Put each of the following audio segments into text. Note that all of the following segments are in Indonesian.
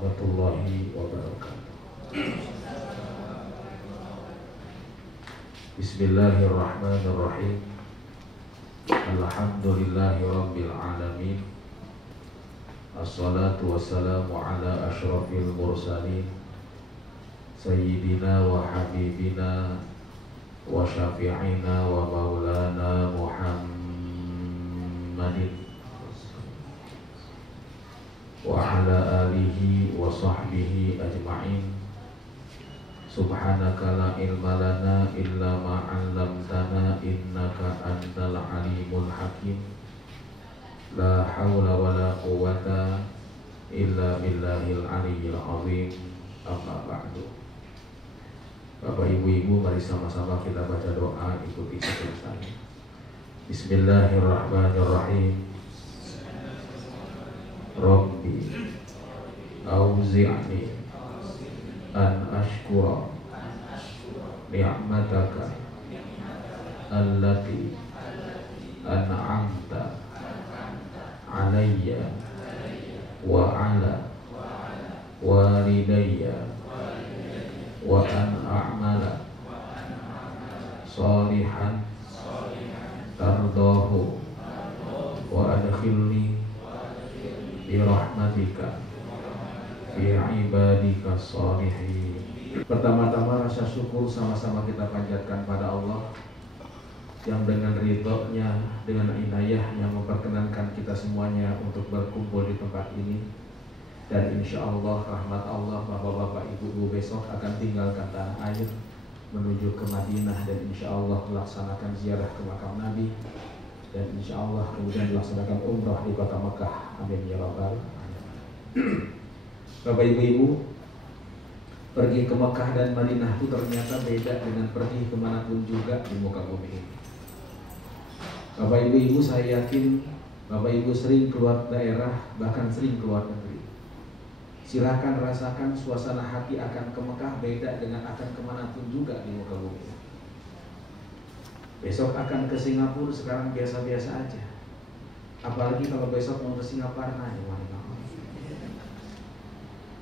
warahmatullahi wabarakatuh. Bismillahirrahmanirrahim. Alhamdulillahi rabbil alamin. Assalatu wassalamu ala asyrafil mursalin Sayyidina wa habibina wa syafi'ina wa maulana Muhammadin wa ala alihi wa sahbihi ajma'in. Subhanaka la ilma lana illa ma 'allamtana innaka antal alimul hakim. La haula wa la quwwata illa billahil aliyyil azim. Amma ba'du. Bapak ibu-ibu, mari sama-sama kita baca doa, ikuti seperti saya. Bismillahirrahmanirrahim. Rabbi auzi'ni an ashkura ni'mataka allati an'amta alayya wa ala walidayya wa an a'mala salihan tardahu wa adkhilni birahmatika fi ibadika sholihin. Pertama-tama rasa syukur sama-sama kita panjatkan pada Allah yang dengan ridhonya, dengan inayahnya memperkenankan kita semuanya untuk berkumpul di tempat ini. Dan insya Allah rahmat Allah, bapak-bapak ibu-ibu besok akan tinggalkan tanah air menuju ke Madinah dan insya Allah melaksanakan ziarah ke makam Nabi. Dan insya Allah kemudian melaksanakan umrah di kota Mekah. Amin ya rabbal alamin. Bapak ibu-ibu, pergi ke Mekah dan Madinah itu ternyata beda dengan pergi kemanapun juga di muka bumi ini. Bapak ibu-ibu, saya yakin bapak ibu sering keluar daerah, bahkan sering keluar negeri. Silakan rasakan suasana hati akan ke Mekah beda dengan akan kemanapun juga di muka bumi ini. Besok akan ke Singapura, sekarang biasa-biasa aja. Apalagi kalau besok mau ke Singapura, nah gimana?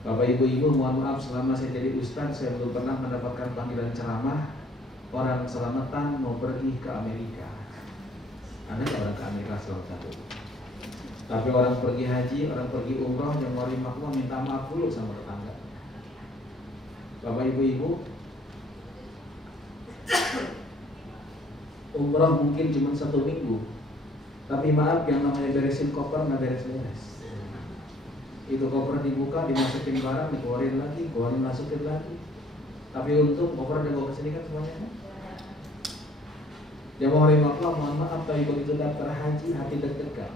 Bapak ibu-ibu, mohon maaf, selama saya jadi ustadz saya belum pernah mendapatkan panggilan ceramah orang selamatan mau pergi ke Amerika. Anda orang ke Amerika selamatan dulu. Tapi orang pergi haji, orang pergi umroh, yang mau makmum minta maaf dulu sama tetangga. Bapak ibu-ibu, umroh mungkin cuma 1 minggu, tapi maaf, yang namanya beresin koper nggak beres-beres. Itu koper dibuka, dimasukin barang, dikeluarin lagi, keluarin, masukin lagi. Tapi untung koper dibawa ke sini kan semuanya. Jamaah rahimakumullah, mohon maaf, tapi begitu daftar haji hati deg-degan,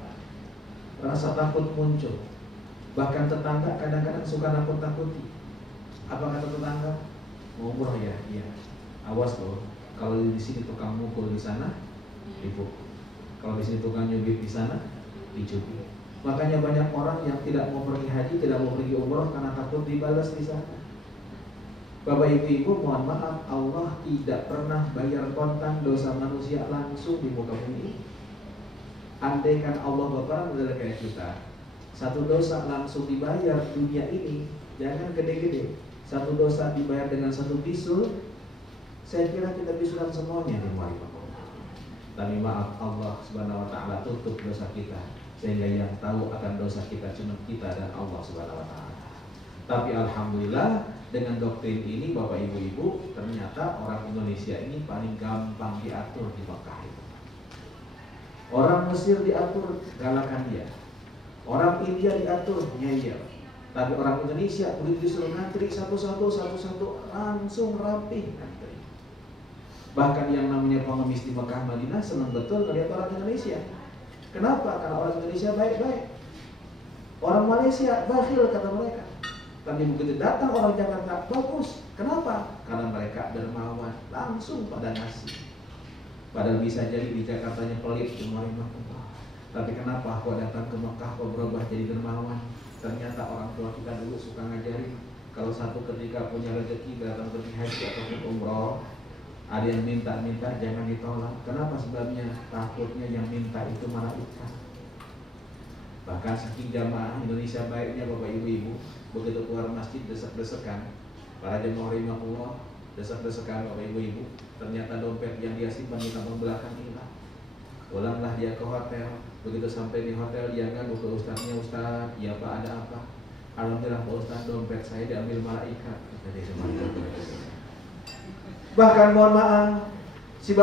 rasa takut muncul. Bahkan tetangga kadang-kadang suka nakut-nakuti. Apa kata tetangga? Mau umroh ya? Iya. Awas loh. Kalau di sini tukang mukul, di sana dipukul. Kalau di sini tukang nyubit, di sana dicubit. Makanya banyak orang yang tidak mau pergi haji, tidak mau pergi umroh karena takut dibalas di sana. Bapak ibu-ibu, mohon maaf, Allah tidak pernah bayar kontan dosa manusia langsung di muka bumi. Andaikan Allah Bapa adalah kayak kita, 1 dosa langsung dibayar dunia ini, jangan gede-gede. 1 dosa dibayar dengan 1 bisul, saya kira kita bisulan semuanya di muka bumi. Tapi maaf, Allah Subhanahu wa taala tutup dosa kita, sehingga yang tahu akan dosa kita cuma kita dan Allah Subhanahu wa taala. Tapi alhamdulillah dengan doktrin ini Bapak Ibu-ibu, ternyata orang Indonesia ini paling gampang diatur di Mekah itu. Orang Mesir diatur, galakan dia. Orang India diatur, ngeyel. Tapi orang Indonesia begitu disuruh ngantri satu-satu langsung rapi ngantri. Bahkan yang namanya pengemis di Mekah Madinah senang betul melihat orang Indonesia. Kenapa? Karena orang Indonesia baik-baik. Orang Malaysia bakhil kata mereka. Tapi begitu datang orang Jakarta bagus. Kenapa? Karena mereka dermawan, langsung pada ngasih. Padahal bisa jadi di Jakartanya pelit, tapi kenapa kok datang ke Mekah kok berubah jadi dermawan? Ternyata orang tua kita dulu suka ngajarin, kalau satu ketika punya rezeki datang pergi haji ataupun umroh, ada yang minta-minta jangan ditolak. Kenapa? Sebabnya takutnya yang minta itu malaikat. Bahkan saking jamaah Indonesia baiknya Bapak Ibu-Ibu, begitu keluar masjid desek-desekan. Para jemaah rahimahullah, desek-desekan Bapak Ibu-Ibu, ternyata dompet yang dia simpan di tabung belakang hilang. Pulanglah dia ke hotel. Begitu sampai di hotel dia ngadu ke ustaznya, "Ustaz, iya Pak, ada apa?" "Alhamdulillah Pak Ustaz, dompet saya diambil malaikat." Bahkan mohon maaf, si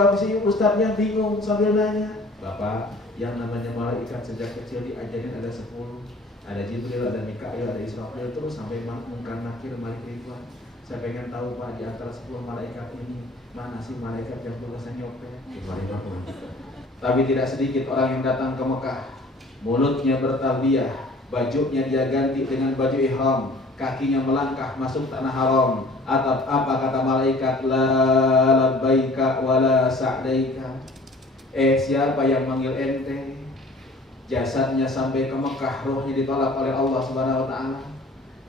ustaznya bingung sambil nanya, "Bapak, yang namanya malaikat sejak kecil diajarin ada 10. Ada Jibril, ada Mikail, ada Israfil, terus sampai Munkar Nakir, Malik Ridwan. Saya pengen tahu Pak, di antara 10 malaikat ini mana sih malaikat yang tugasnya nyopet?" Tapi tidak sedikit orang yang datang ke Mekah, mulutnya bertalbiyah, bajunya dia ganti dengan baju ihram, kakinya melangkah masuk tanah haram. Atau apa kata malaikat? "La labbaika wala sa'daika." Siapa yang manggil ente? Jasadnya sampai ke Mekah, ruhnya ditolak oleh Allah Subhanahu wa taala.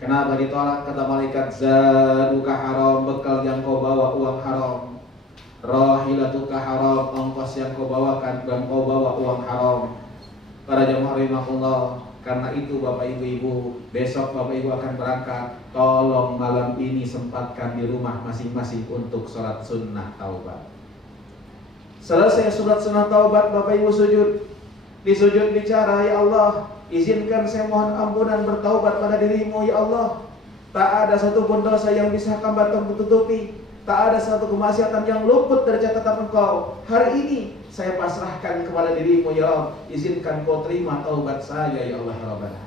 Kenapa ditolak? Kata malaikat, "Zaduka haram, bekal yang kau bawa uang haram. Rahilatuka haram, ongkos yang kau bawakan dan kau bawa uang haram." Para jemaah rahimahullah, karena itu Bapak Ibu-Ibu, besok Bapak Ibu akan berangkat, tolong malam ini sempatkan di rumah masing-masing untuk sholat sunnah taubat. Selesai sholat sunnah taubat, Bapak Ibu sujud. Di sujud bicara, "Ya Allah, izinkan saya mohon ampunan bertaubat pada dirimu ya Allah. Tak ada satupun dosa yang bisa hamba tutupi. Tak ada satu kemaksiatan yang luput dari catatan Engkau. Hari ini saya pasrahkan kepada dirimu ya Allah. Izinkan Kau terima taubat saya ya Allah Rabbana."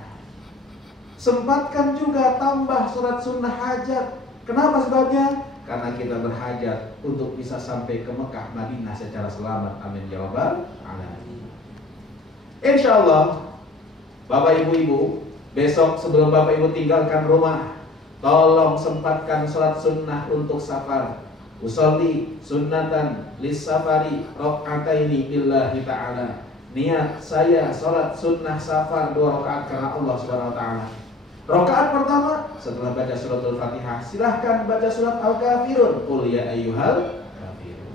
Sempatkan juga tambah surat sunnah hajat. Kenapa sebabnya? Karena kita berhajat untuk bisa sampai ke Mekah Madinah secara selamat. Amin ya Rabbal alamin. Insyaallah Bapak Ibu-Ibu, besok sebelum Bapak Ibu tinggalkan rumah, tolong sempatkan sholat sunnah untuk safar. Usolli sunnatan lis safari rakaataini lillahi ta'ala. Niat saya sholat sunnah safar 2 rakaat karena Allah Subhanahu wa taala. Rakaat pertama setelah baca suratul Fatihah, silahkan baca surat Al-Kafirun, qul ya ayyuhal kafirun.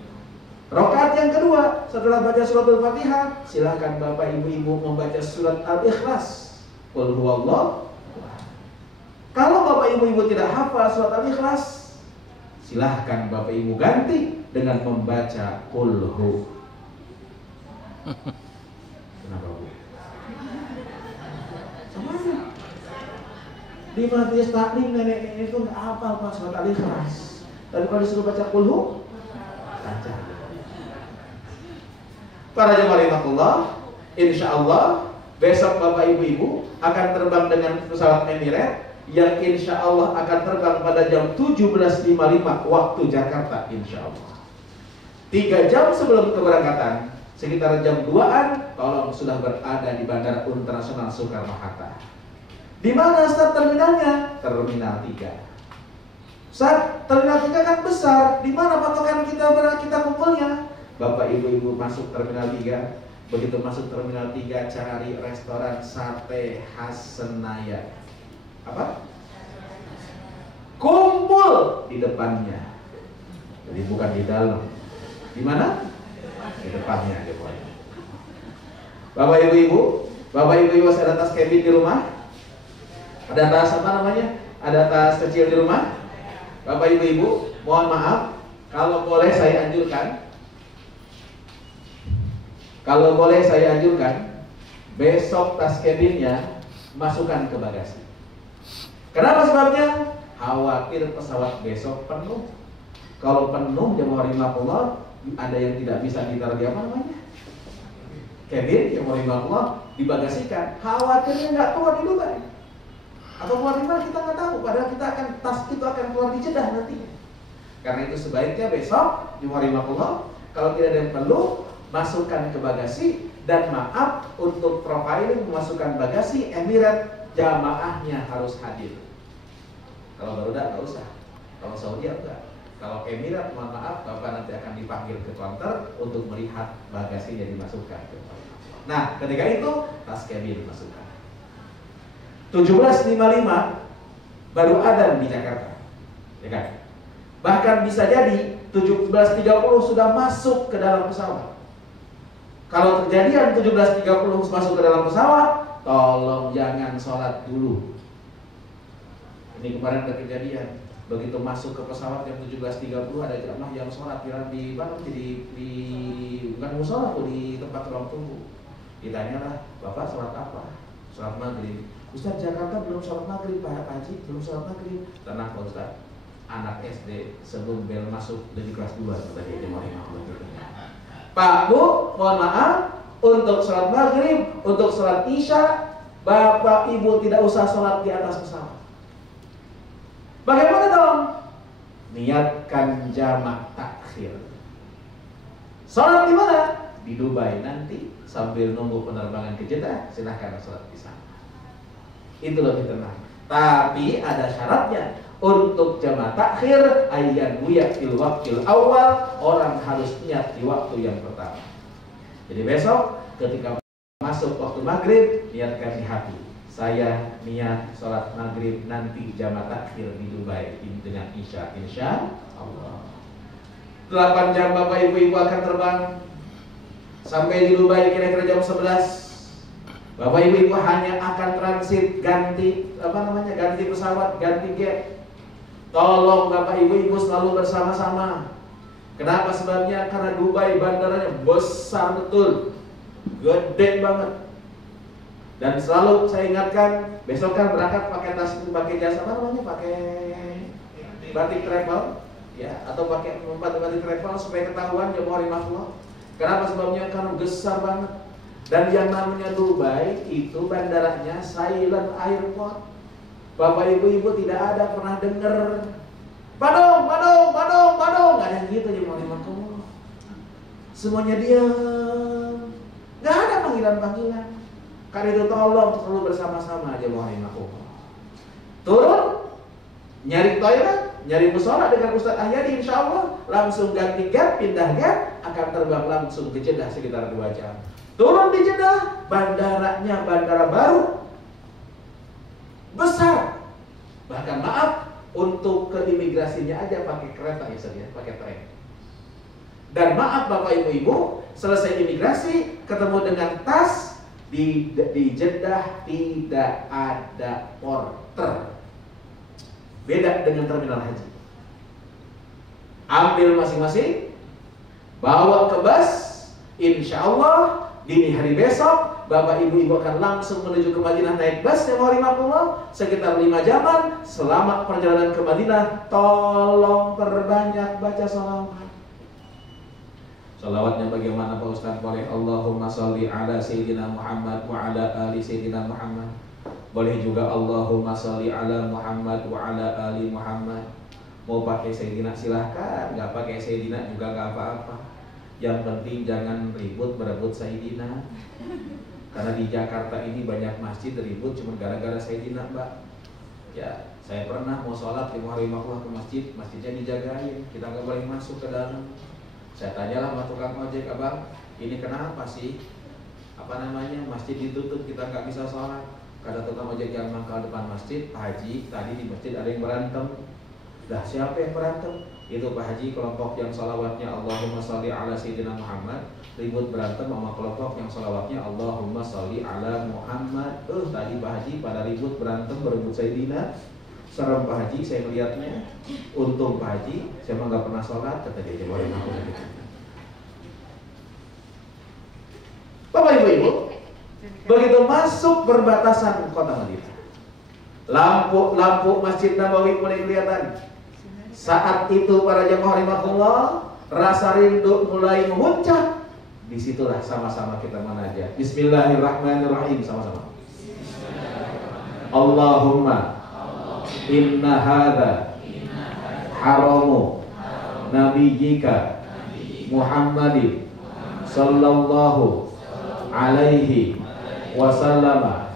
Rakaat yang kedua setelah baca suratul Fatihah, silahkan Bapak Ibu-Ibu membaca surat Al-Ikhlas, qul huwallahu. Kalau Bapak Ibu-Ibu tidak hafal surat Al-Ikhlas, silahkan Bapak Ibu ganti dengan membaca qul hu. Kenapa Bu? Semuanya di majelis taklim nenek-nenek itu nggak hafal pas surat Al-Ikhlas. Tapi kalau disuruh baca qul hu, baca. Para jemaah rahimahullah, insyaallah besok Bapak Ibu-Ibu akan terbang dengan pesawat Emirates yang insya Allah akan terbang pada jam 17.55 waktu Jakarta insya Allah. 3 jam sebelum keberangkatan, sekitar jam 2-an, tolong sudah berada di Bandara Internasional Soekarno-Hatta. Di mana start terminalnya? Terminal 3. Saat terminal 3 kan besar, di mana patokan kita kumpulnya? Bapak Ibu-Ibu masuk terminal 3, begitu masuk terminal 3 cari restoran sate khas Senayan. Apa? Kumpul di depannya. Jadi bukan di dalam. Di mana? Di depannya aja pokoknya. Bapak Ibu-Ibu ada tas cabin di rumah? Ada tas apa namanya? Ada tas kecil di rumah? Bapak Ibu-Ibu, mohon maaf, kalau boleh saya anjurkan, besok tas cabinnya masukkan ke bagasi. Kenapa sebabnya? Khawatir pesawat besok penuh. Kalau penuh jemaah rahimahullah, ada yang tidak bisa ditaruh di apa namanya? Cabin, jemaah rahimahullah, dibagasikan. Khawatirnya nggak keluar di Dubai. Atau keluar di mana kita nggak tahu. Padahal kita akan tas itu akan keluar di Jeddah nantinya. Karena itu sebaiknya besok jemaah rahimahullah, kalau tidak ada yang perlu, masukkan ke bagasi. Dan maaf, untuk profiling memasukkan bagasi Emirates, jamaahnya harus hadir. Kalau Garuda nggak usah, kalau Saudi enggak. Kalau Emirates, mohon maaf, Bapak nanti akan dipanggil ke counter untuk melihat bagasi yang dimasukkan. Nah, ketika itu tas cabin dimasukkan. 17.55 baru adzan di Jakarta, ya kan? Bahkan bisa jadi 17.30 sudah masuk ke dalam pesawat. Kalau kejadian 17.30 masuk ke dalam pesawat, tolong jangan sholat dulu. Ini kemarin ada kejadian, begitu masuk ke pesawat jam 17.30 ada jamaah yang sholat di mana di bukan musola, di tempat ruang tunggu. Ditanyalah, Bapak sholat apa? Sholat maghrib. Ustaz, Jakarta belum sholat maghrib, Pak Haji belum sholat maghrib. Tenang Pak Ustaz, anak SD sebelum bel masuk dari kelas 2 tadi dia mau Pak Bu, mohon maaf, untuk sholat maghrib, untuk sholat isya, Bapak Ibu tidak usah sholat di atas pesawat. Bagaimana dong? Niatkan jamak takhir. Sholat di mana? Di Dubai nanti sambil nunggu penerbangan ke Jeddah, silahkan sholat di sana. Itu lebih tenang. Tapi ada syaratnya. Untuk jamak takhir ayyan wiya fil waqtil awal, orang harus niat di waktu yang pertama. Jadi besok ketika masuk waktu maghrib, niatkan di hati, saya niat sholat maghrib nanti jamak takhir di Dubai dengan isya, insya Allah. 8 jam Bapak Ibu akan terbang sampai di Dubai kira-kira jam 11. Bapak Ibu hanya akan transit ganti ganti pesawat, ganti gate. Tolong Bapak Ibu selalu bersama-sama. Kenapa sebabnya? Karena Dubai bandaranya besar betul, gede banget. Dan selalu saya ingatkan, besok kan berangkat pakai tas, pakai jasa pakai batik travel, ya, atau pakai batik travel supaya ketahuan jemaah rahimahullah. Kenapa sebabnya? Karena besar banget. Dan yang namanya Dubai itu bandaranya silent airport. Bapak Ibu tidak ada pernah dengar Badung, nggak ada gitu jemaah rahimahullah. Semuanya diam, nggak ada panggilan-panggilan. Karena itu tolong selalu bersama-sama jemaah rahimahullah. Turun, nyari toilet, nyari musola dengan Ustaz Ahyadi, insya Allah langsung ganti gate, pindah gate, akan terbang langsung ke Jeddah sekitar 2 jam. Turun di Jeddah, bandaranya bandara baru, besar. Bahkan maaf, untuk ke imigrasinya aja pakai kereta ya saja, pakai tren. Dan maaf Bapak Ibu, selesai imigrasi ketemu dengan tas di Jeddah tidak ada porter. Beda dengan terminal haji. Ambil masing-masing, bawa ke bus, insya Allah dini hari besok Bapak Ibu akan langsung menuju ke Madinah naik bus yang rahimahullah sekitar 5 jaman. Selama perjalanan ke Madinah, tolong perbanyak baca salawat. Salawatnya bagaimana Pak Ustaz? Boleh Allahumma sholli ala Sayyidina Muhammad wa ala ali Sayyidina Muhammad. Boleh juga Allahumma sholli ala Muhammad wa ala ali Muhammad. Mau pakai Sayyidina silahkan, nggak pakai Sayyidina juga nggak apa-apa. Yang penting jangan ribut berebut Sayyidina. Karena di Jakarta ini banyak masjid ribut cuma gara-gara Sayyidina, Mbak. Ya, saya pernah mau sholat di rahimahullah ke masjid, masjidnya dijagain, kita nggak boleh masuk ke dalam. Saya tanyalah sama tukang ojek, Abang, ini kenapa sih? Masjid ditutup, kita nggak bisa sholat. Kata tukang ojek yang mangkal depan masjid, Pak Haji, tadi di masjid ada yang berantem. Lah siapa yang berantem? Itu Pak Haji, kelompok yang sholawatnya Allahumma sholli ala Sayyidina Muhammad ribut berantem sama kelompok yang sholawatnya Allahumma sholli ala Muhammad. Tadi Pak Haji pada ribut berantem berebut Sayyidina. Serem Pak Haji, saya melihatnya. Untung Pak Haji, saya mah nggak pernah sholat, kata dia. Bapak Ibu, begitu masuk perbatasan kota Madinah, lampu Masjid Nabawi mulai kelihatan. Saat itu para jamaah rahimahullah, rasa rindu mulai memuncak. Disitulah sama-sama kita munajat. Bismillahirrahmanirrahim, sama-sama. Allahumma inna hadza haramu nabiyyika Muhammadin sallallahu alaihi wasallama.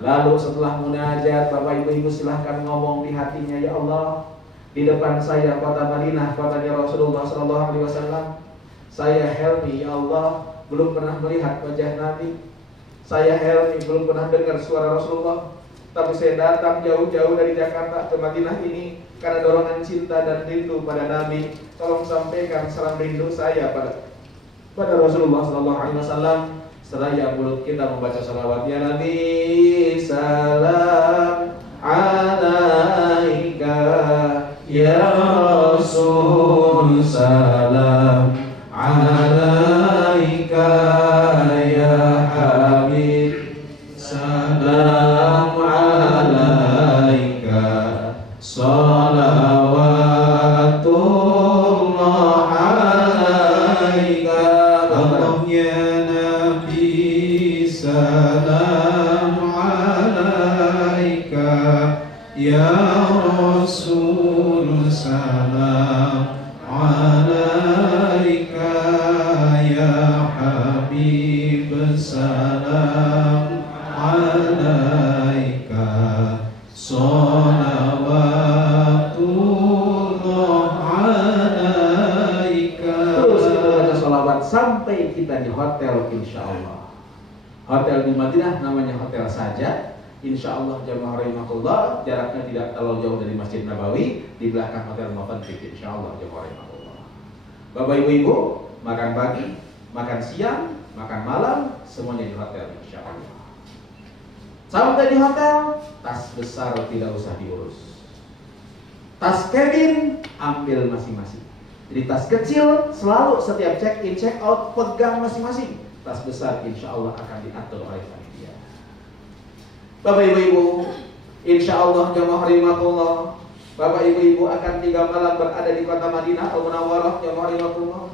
Lalu setelah munajat, Bapak Ibu silahkan ngomong di hatinya, ya Allah, di depan saya kota Madinah, kotanya Rasulullah sallallahu alaihi wasallam. Saya Helmi, ya Allah, belum pernah melihat wajah Nabi. Saya Helmi, belum pernah dengar suara Rasulullah. Tapi saya datang jauh-jauh dari Jakarta ke Madinah ini karena dorongan cinta dan rindu pada Nabi. Tolong sampaikan salam rindu saya pada Rasulullah sallallahu alaihi wasallam. seraya mulut kita membaca salawat. Ya Nabi, salam alaika, ya Rasul, salam alaika, ya Habib, salam alaika, salawatullah alaika. Allah ya Nabi, salam alaika, ya Rasul, salam alaika, ya Habib, salam alaika, salawatullah alaika. Terus kita baca salawat sampai kita di hotel, insya Allah. Hotel di Madinah namanya Hotel Saja. Insya Allah jamaah rahimahullah, jaraknya tidak terlalu jauh dari Masjid Nabawi, di belakang Hotel Movenpick. Insya Allah jamaah rahimahullah. Bapak ibu-ibu, makan pagi, makan siang, makan malam, semuanya di hotel insya Allah. Sampai di hotel, tas besar tidak usah diurus. Tas cabin ambil masing-masing. Jadi tas kecil selalu setiap check in check out pegang masing-masing. Tas besar insya Allah akan diatur oleh panitia. Bapak ibu-ibu, insya Allah jamaah rahimakumullah, Bapak ibu-ibu akan 3 malam berada di kota Madinah Al-Munawwarah jamaah rahimakumullah.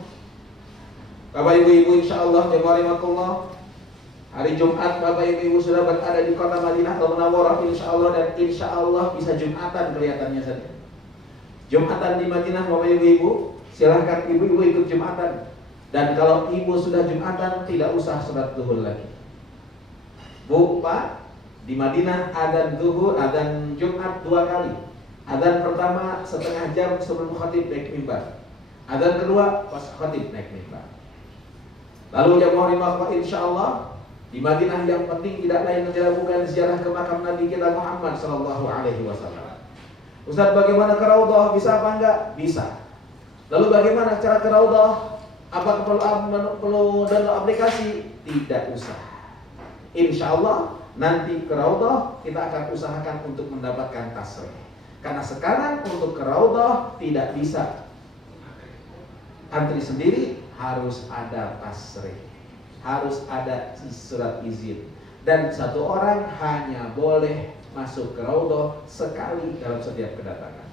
Bapak ibu-ibu insya Allah jamaah rahimakumullah, hari Jumat Bapak ibu-ibu sudah berada di kota Madinah Al-Munawwarah insya Allah, dan insya Allah bisa Jumatan kelihatannya saja. Jumatan di Madinah Bapak ibu-ibu, silahkan ibu-ibu ikut Jumatan. Dan kalau ibu sudah Jumatan, tidak usah sholat zuhur lagi. Bu, Pak, di Madinah adzan zuhur, adzan Jumat 2 kali. Adzan pertama setengah jam sebelum khatib naik mimbar. Adzan kedua pas khatib naik mimbar. Lalu jamaah rahimahullah, insya Allah di Madinah yang penting tidak lain adalah bukan ziarah ke makam Nabi kita Muhammad sallallahu alaihi wasallam. Ustaz, bagaimana ke Raudhah? Bisa apa enggak? Bisa. Lalu bagaimana cara ke Raudhah? Apakah perlu download aplikasi? Tidak usah. Insya Allah nanti ke Raudhah kita akan usahakan untuk mendapatkan tasrih. Karena sekarang untuk ke Raudhah tidak bisa antri sendiri, harus ada tasrih, harus ada surat izin. Dan 1 orang hanya boleh masuk ke Raudhah sekali dalam setiap kedatangan.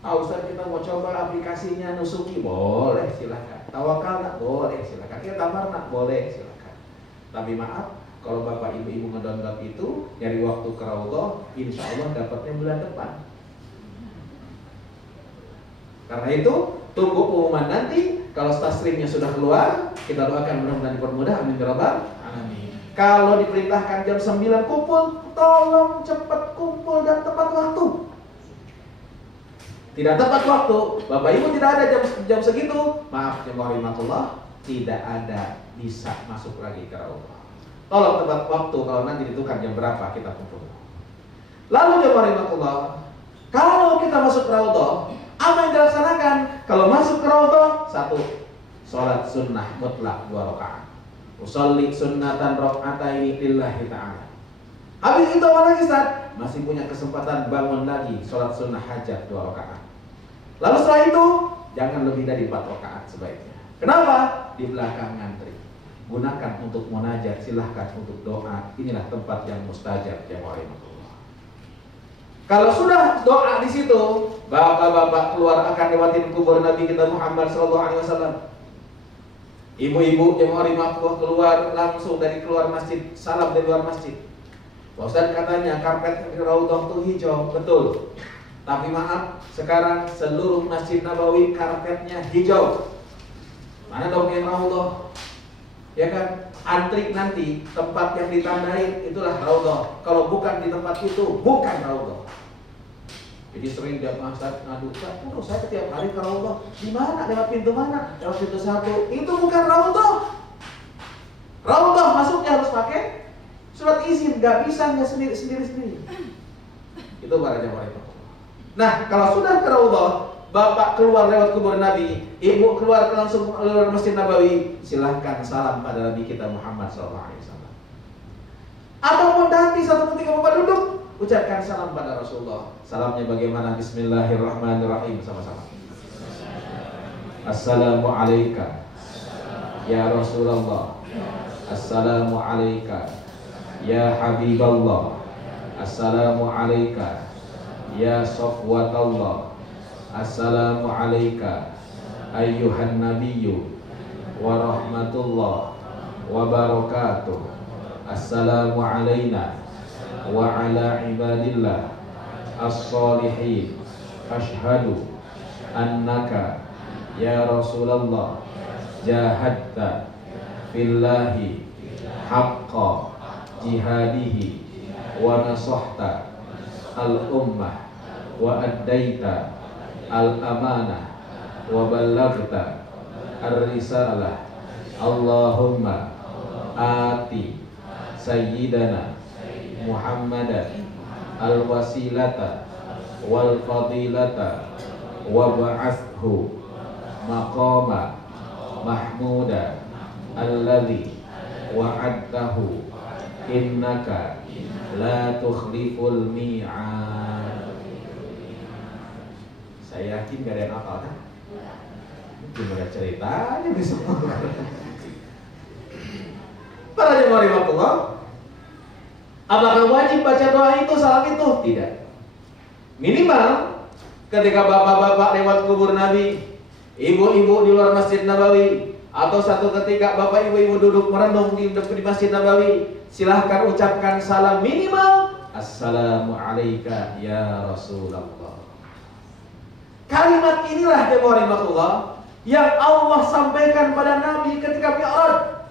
Ustaz, kita mau coba aplikasinya Nusuki, boleh silakan. Tawakal nak, boleh silakan. Kita Tamar nak, boleh silakan. Tapi maaf, kalau bapak ibu-ibu ngedownload itu nyari waktu ke Raudhah, insya Allah dapatnya bulan depan. Karena itu tunggu pengumuman nanti. Kalau tasrihnya sudah keluar, kita doakan mudah-mudahan dipermudah. Amin ya rabbal alamin. Kalau diperintahkan jam 9 kumpul, tolong cepat kumpul dan tepat waktu. Tidak tepat waktu, bapak ibu tidak ada jam segitu, maaf jemaah rahimahullah, tidak ada bisa masuk lagi ke Raudhah. Tolong tepat waktu, kalau nanti ditentukan jam berapa kita kumpul. Lalu jemaah rahimahullah, kalau kita masuk ke Raudhah, apa yang dilaksanakan? Kalau masuk ke Raudhah, 1, sholat sunnah mutlak 2 rakaat. Usolli sunnatan rakaataini lillahi ta'ala. Habis itu apa lagi, Ustaz? Masih punya kesempatan bangun lagi sholat sunnah hajat 2 rakaat. Lalu setelah itu jangan lebih dari 4 rakaat sebaiknya. Kenapa? Di belakang ngantri. Gunakan untuk munajat, silahkan untuk doa. Inilah tempat yang mustajab ya rahimahullah. Kalau sudah doa di situ, bapak-bapak keluar akan lewatin kubur Nabi kita Muhammad SAW. Ibu-ibu jemaah rahimahullah keluar langsung dari keluar masjid, salam dari luar masjid. Ustaz katanya karpet di Raudhah itu hijau, betul. Tapi maaf, sekarang seluruh Masjid Nabawi karpetnya hijau. Mana dong yang Raudhah? Ya kan? Antri nanti tempat yang ditandai itulah Raudhah. Kalau bukan di tempat itu, bukan Raudhah. Jadi sering dia Ustaz ngadu, saya setiap hari ke Raudhah. Di mana? Lewat pintu mana? Lewat pintu 1. Itu bukan Raudhah. Raudhah masuknya harus pakai surat izin, nggak bisa nggak sendiri. Itu para jamaah itu. Nah, kalau sudah ke Raudhah, bapak keluar lewat kubur Nabi, ibu keluar langsung keluar Masjid Nabawi, silahkan salam pada Nabi kita Muhammad SAW. Ataupun nanti satu ketika bapak duduk, ucapkan salam pada Rasulullah. Salamnya bagaimana? Bismillahirrahmanirrahim, sama-sama. Assalamualaikum ya Rasulullah. Assalamualaikum ya Habiballah. Assalamualaikum ya Safwatallah. Assalamualaikum ayyuhan nabiyyu wa rahmatullah wa barakatuh. Assalamu alayna wa ala ibadillah as-salihin. Ashhadu annaka ya Rasulullah jahadta fillahi haqqa jihadihi wa nasahta al-ummah wa addaita al-amanah wa ballaghta ar-risalah. Allahumma ati sayyidana Muhammadan al-wasilata wal fadilata wa ba'athhu maqama mahmuda alladhi wa'adtahu innaka la tukhliful mi'ad. Saya yakin gak ada yang hafal kan? Gimana ceritanya bisa? Para jemaah rahmatullah, apakah wajib baca doa itu, salam itu? Tidak. Minimal ketika bapak-bapak lewat kubur Nabi, ibu-ibu di luar Masjid Nabawi, atau satu ketika bapak ibu-ibu duduk merenung di Masjid Nabawi, silahkan ucapkan salam minimal Assalamualaikum ya Rasulullah. Kalimat inilah jemaah rahmatullah yang Allah sampaikan pada Nabi ketika Mi'raj.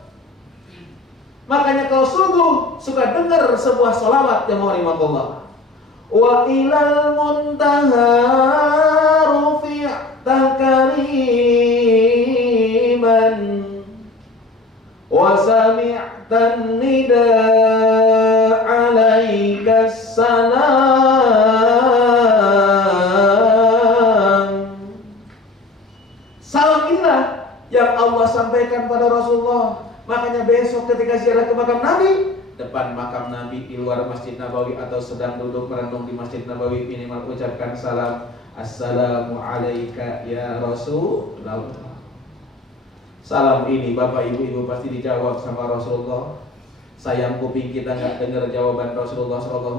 Makanya kalau sungguh suka dengar sebuah salawat jemaah rahmatullah, wa ilal muntaha rufi'ta kariman wa sami'tan nida alaika salam. Salam inilah yang Allah sampaikan pada Rasulullah. Makanya besok ketika ziarah ke makam Nabi, depan makam Nabi, di luar Masjid Nabawi, atau sedang duduk merenung di Masjid Nabawi, minimal ucapkan salam Assalamualaikum ya Rasulullah. Salam ini bapak ibu-ibu pasti dijawab sama Rasulullah. Sayang kuping kita nggak dengar jawaban Rasulullah SAW.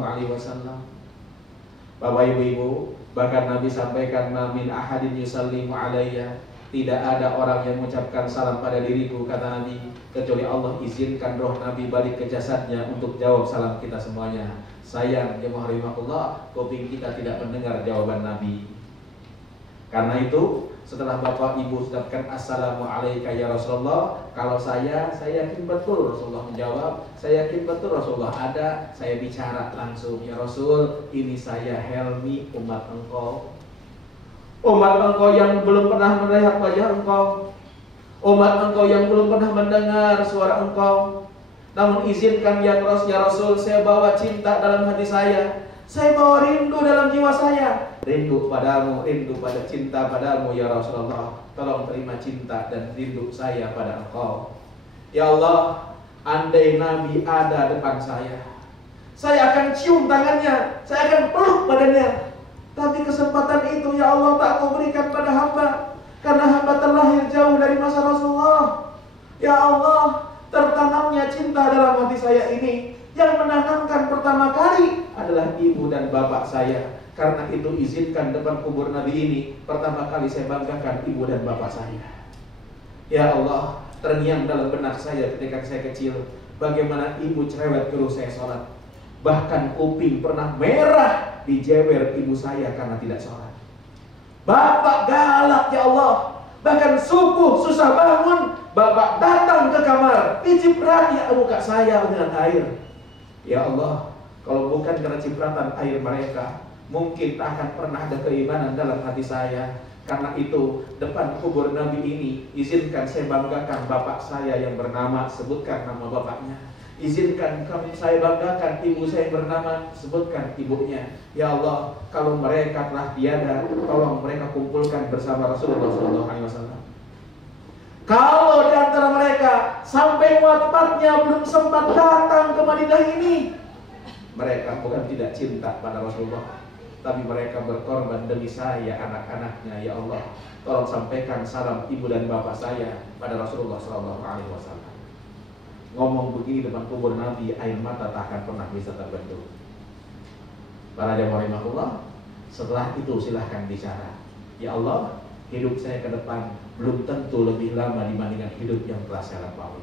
Bapak ibu-ibu, bahkan Nabi sampaikan min ahadin yusallimu alayya, tidak ada orang yang mengucapkan salam pada diriku, kata Nabi, kecuali Allah izinkan roh Nabi balik ke jasadnya untuk jawab salam kita semuanya. Sayang jemaah rahimahullah, kuping kita tidak mendengar jawaban Nabi. Karena itu setelah bapak ibu ucapkan Assalamualaikum ya Rasulullah, kalau saya yakin betul Rasulullah menjawab, saya yakin betul Rasulullah ada, saya bicara langsung, ya Rasul, ini saya Helmi, umat engkau. Umat engkau yang belum pernah melihat wajah engkau, umat engkau yang belum pernah mendengar suara engkau. Namun izinkan ya Rasul, saya bawa cinta dalam hati saya bawa rindu dalam jiwa saya, rindu padamu, rindu pada cinta padamu ya Rasulullah. Tolong terima cinta dan rindu saya pada engkau. Ya Allah, andai Nabi ada depan saya akan cium tangannya, saya akan peluk badannya. Tapi kesempatan itu ya Allah tak kau berikan pada hamba, karena hamba terlahir jauh dari masa Rasulullah. Ya Allah, tertanamnya cinta dalam hati saya ini, yang menanamkan pertama kali adalah ibu dan bapak saya. Karena itu izinkan depan kubur Nabi ini, pertama kali saya banggakan ibu dan bapak saya. Ya Allah, terngiang dalam benak saya ketika saya kecil, bagaimana ibu cerewet guru saya sholat. Bahkan kuping pernah merah dijewer ibu saya karena tidak sholat. Bapak galak ya Allah, bahkan subuh susah bangun, bapak datang ke kamar, diciprati muka saya dengan air. Ya Allah, kalau bukan karena cipratan air mereka, mungkin tak akan pernah ada keimanan dalam hati saya. Karena itu, depan kubur Nabi ini, izinkan saya banggakan bapak saya yang bernama, sebutkan nama bapaknya. Izinkan saya banggakan ibu saya bernama, sebutkan ibunya. Ya Allah, kalau mereka telah tiada, tolong mereka kumpulkan bersama Rasulullah SAW. Kalau di antara mereka sampai wafatnya belum sempat datang ke Madinah ini, mereka bukan tidak cinta pada Rasulullah, tapi mereka berkorban demi saya, anak-anaknya. Ya Allah, tolong sampaikan salam ibu dan bapak saya pada Rasulullah SAW. Ngomong begini depan kubur Nabi, air mata tak akan pernah bisa terbendung. Para jamaah rahimahullah, setelah itu silahkan bicara. Ya Allah, hidup saya ke depan belum tentu lebih lama dibandingkan hidup yang telah saya lalui.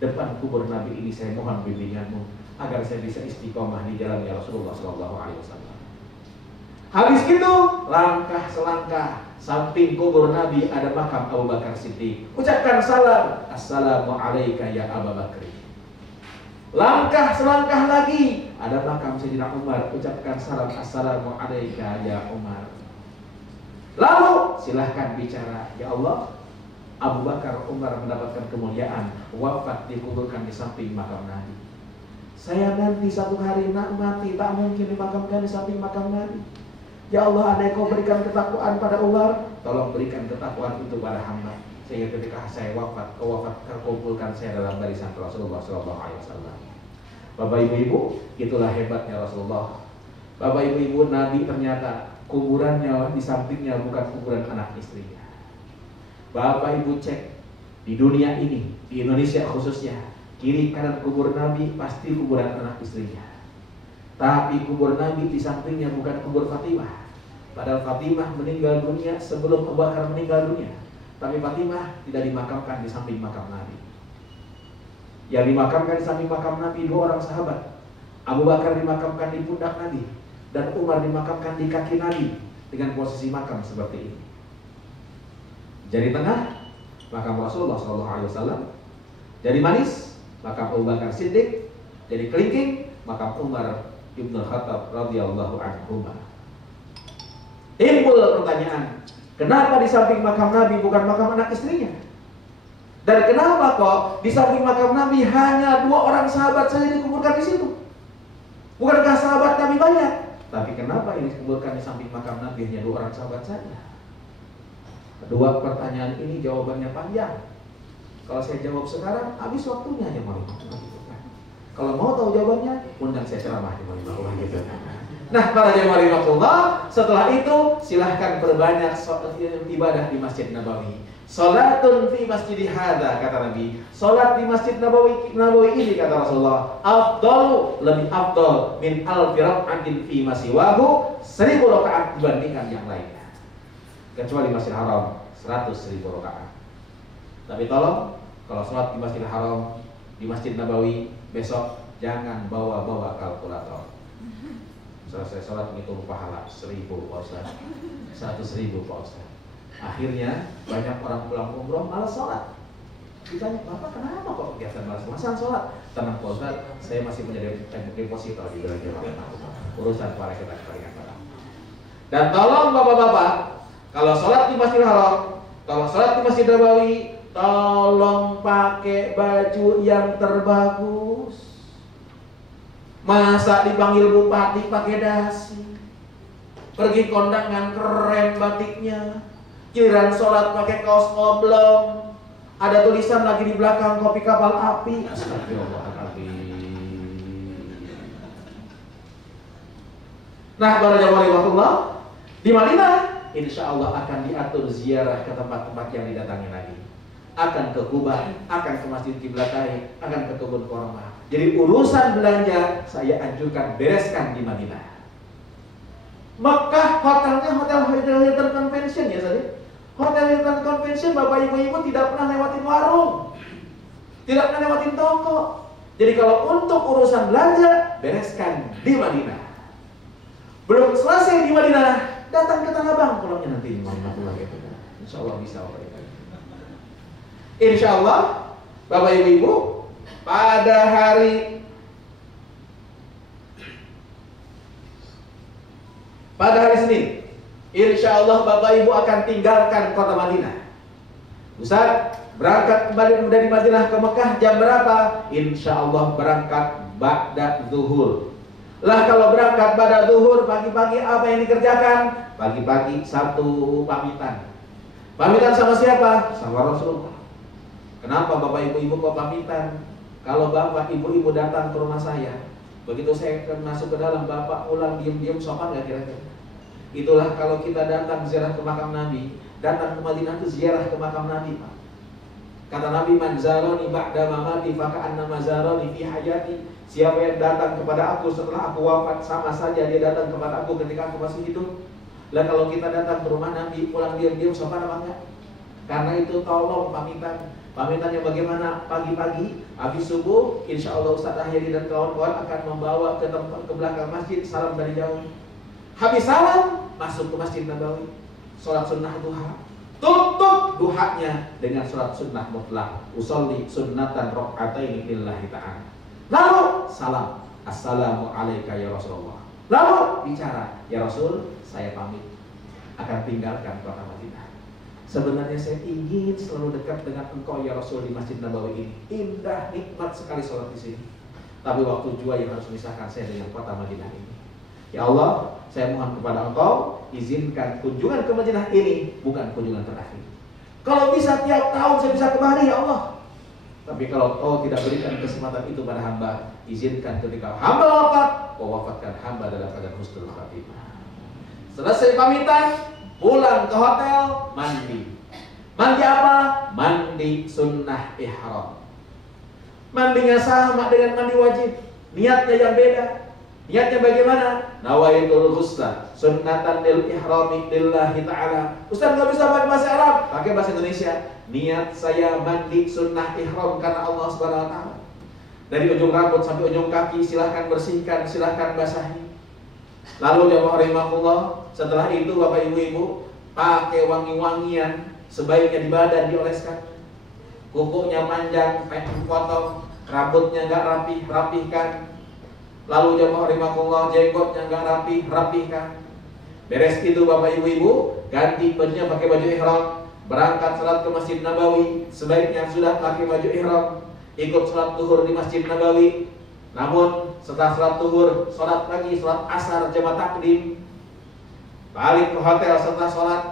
Depan kubur Nabi ini saya mohon bimbinganmu agar saya bisa istiqomah di jalan ya Rasulullah SAW. Habis itu langkah selangkah samping kubur Nabi ada makam Abu Bakar Siddiq. Ucapkan salam, assalamu alayka ya Abu Bakar. Langkah selangkah lagi ada makam Sayyidina Umar. Ucapkan salam, assalamu alayka ya Umar. Lalu silahkan bicara. Ya Allah, Abu Bakar Umar mendapatkan kemuliaan, wafat dikuburkan di samping makam Nabi. Saya nanti satu hari nak mati, tak mungkin dimakamkan di samping makam Nabi. Ya Allah, andai kau berikan ketakwaan pada Umar, tolong berikan ketakwaan itu pada hamba, sehingga ketika saya wafat, kau kumpulkan saya dalam barisan Rasulullah SAW. Bapak ibu-ibu, itulah hebatnya Rasulullah. Bapak ibu-ibu, Nabi ternyata kuburannya di sampingnya bukan kuburan anak istrinya. Bapak ibu cek di dunia ini, di Indonesia khususnya, kiri kanan kubur Nabi pasti kuburan anak istrinya. Tapi kubur Nabi di sampingnya bukan kubur Fatimah. Padahal Fatimah meninggal dunia sebelum Abu Bakar meninggal dunia. Tapi Fatimah tidak dimakamkan di samping makam Nabi. Yang dimakamkan di samping makam Nabi dua orang sahabat. Abu Bakar dimakamkan di pundak Nabi, dan Umar dimakamkan di kaki Nabi dengan posisi makam seperti ini. Jari tengah makam Rasulullah SAW. Jari manis makam Abu Bakar Siddiq. Jari kelingking makam Umar Ibn Khattab radhiyallahu anhu. Timbul pertanyaan, kenapa di samping makam Nabi bukan makam anak istrinya? Dan kenapa kok di samping makam Nabi hanya dua orang sahabat saja dikuburkan di situ? Bukankah sahabat Nabi banyak? Tapi kenapa ini dikuburkan di samping makam Nabi hanya dua orang sahabat saja? Kedua pertanyaan ini jawabannya panjang. Kalau saya jawab sekarang, habis waktunya aja mau. Kalau mau tahu jawabannya, undang saya ceramah di Malimah gitu. Nah, para jemaah rahimahullah, setelah itu silahkan perbanyak ibadah di Masjid Nabawi. Salatun fi masjidi hadza, kata Nabi. Salat di Masjid Nabawi ini, kata Rasulullah, afdalu, lebih afdal min alfi rak'atin fi masiwahu, 1000 rakaat dibandingkan yang lainnya. Kecuali Masjid Haram 100.000 rakaat. Tapi tolong, kalau salat di Masjid Haram, di Masjid Nabawi, besok jangan bawa-bawa kalkulator. Selesai sholat ngitung pahala 1000 Pak Ustaz, 100.000 Pak Ustaz. Akhirnya banyak orang pulang umroh malas sholat. Ditanya, Bapak kenapa kok biasa malas-malasan sholat? Tenang Pak Ustaz, saya masih menjadi deposito di belanja urusan para kita kembalikan pada. Dan tolong bapak-bapak, kalau sholat di Masjid Haram, kalau sholat di Masjid Nabawi, tolong pakai baju yang terbagus. Masa dipanggil bupati pakai dasi, pergi kondangan keren batiknya, giliran sholat pakai kaos oblong, ada tulisan lagi di belakang kopi kapal api. Nah, para jamaah rahimahullah, di Madinah insya Allah akan diatur ziarah ke tempat-tempat yang didatangi lagi. Akan ke Kuba, akan ke Masjid Qiblatain, akan ke Kebun Kurma. Jadi urusan belanja saya anjurkan bereskan di Madinah. Mekah hotelnya hotel Hilton Convention ya tadi. Hotel Hilton Convention, bapak ibu-ibu tidak pernah lewatin warung, tidak pernah lewatin toko. Jadi kalau untuk urusan belanja bereskan di Madinah. Belum selesai di Madinah, datang ke Tanah Abang pulangnya nanti di Madinah gitu. Insya Allah bisa. Insya Allah, bapak ibu-ibu, pada hari Senin, insya Allah bapak ibu akan tinggalkan kota Madinah. Ustaz, berangkat kembali dari Madinah ke Mekah jam berapa? Insya Allah berangkat ba'da zuhur. Lah kalau berangkat pada zuhur, pagi-pagi apa yang dikerjakan? Pagi-pagi satu pamitan. Pamitan sama siapa? Sama Rasulullah. Kenapa Bapak Ibu-Ibu kok pamitan? Kalau Bapak Ibu-Ibu datang ke rumah saya, begitu saya masuk ke dalam, Bapak pulang diam-diam sopan gak kira-kira? Itulah kalau kita datang ziarah ke makam Nabi, datang ke Madinah itu ziarah ke makam Nabi, Pak. Kata Nabi, man zaroni ba'da mamati faka'annama zaroni fi hayati. Siapa yang datang kepada aku setelah aku wafat, sama saja dia datang kepada aku ketika aku masih hidup. Lah kalau kita datang ke rumah Nabi, pulang diam-diam sopan apa enggak? Karena itu tolong pamitan. Pamitannya bagaimana? Pagi-pagi, habis subuh, insya Allah Ustaz Ahyadi dan kawan-kawan akan membawa ke tempat ke belakang masjid, salam dari jauh. Habis salam, masuk ke Masjid Nabawi, sholat sunnah duha. Tutup duhanya dengan sholat sunnah mutlak. Usolli sunnatan rok'ataini lillahi ta'ala. Lalu salam, assalamu alaika ya Rasulullah. Lalu bicara, ya Rasul, saya pamit akan tinggalkan kota Madinah. Sebenarnya saya ingin selalu dekat dengan engkau ya Rasul di Masjid Nabawi ini. Indah, nikmat sekali sholat di sini. Tapi waktu jua yang harus memisahkan saya dengan kota Madinah ini. Ya Allah, saya mohon kepada engkau, izinkan kunjungan ke Madinah ini bukan kunjungan terakhir. Kalau bisa tiap tahun saya bisa kemari ya Allah. Tapi kalau kau tidak berikan kesempatan itu pada hamba, izinkan ketika hamba wafat, kau wafatkan hamba dalam keadaan husnul khatimah. Selesai pamitan, pulang ke hotel, mandi. Mandi apa? Mandi sunnah ihram. Mandinya sama dengan mandi wajib, niatnya yang beda. Niatnya bagaimana? Nawaitul ghusla sunnatan lil ihrami lillahi ta'ala. Ustaz nggak bisa pakai bahasa Arab, pakai bahasa Indonesia. Niat saya mandi sunnah ihram karena Allah Subhanahu wa taala. Dari ujung rambut sampai ujung kaki silahkan bersihkan, silahkan basahi. Lalu jamaah rahimakumullah, setelah itu Bapak Ibu-ibu pakai wangi-wangian, sebaiknya di badan dioleskan. Kukunya panjang, potong, rambutnya enggak rapih, rapihkan. Lalu jamaah rahimakumullah, jenggotnya enggak rapih, rapihkan. Beres itu Bapak Ibu-ibu, ganti bajunya pakai baju ihram, berangkat salat ke Masjid Nabawi, sebaiknya sudah pakai baju ihram, ikut salat zuhur di Masjid Nabawi. Namun setelah salat zuhur, salat lagi salat asar jamaah takdim. Balik ke hotel setelah salat,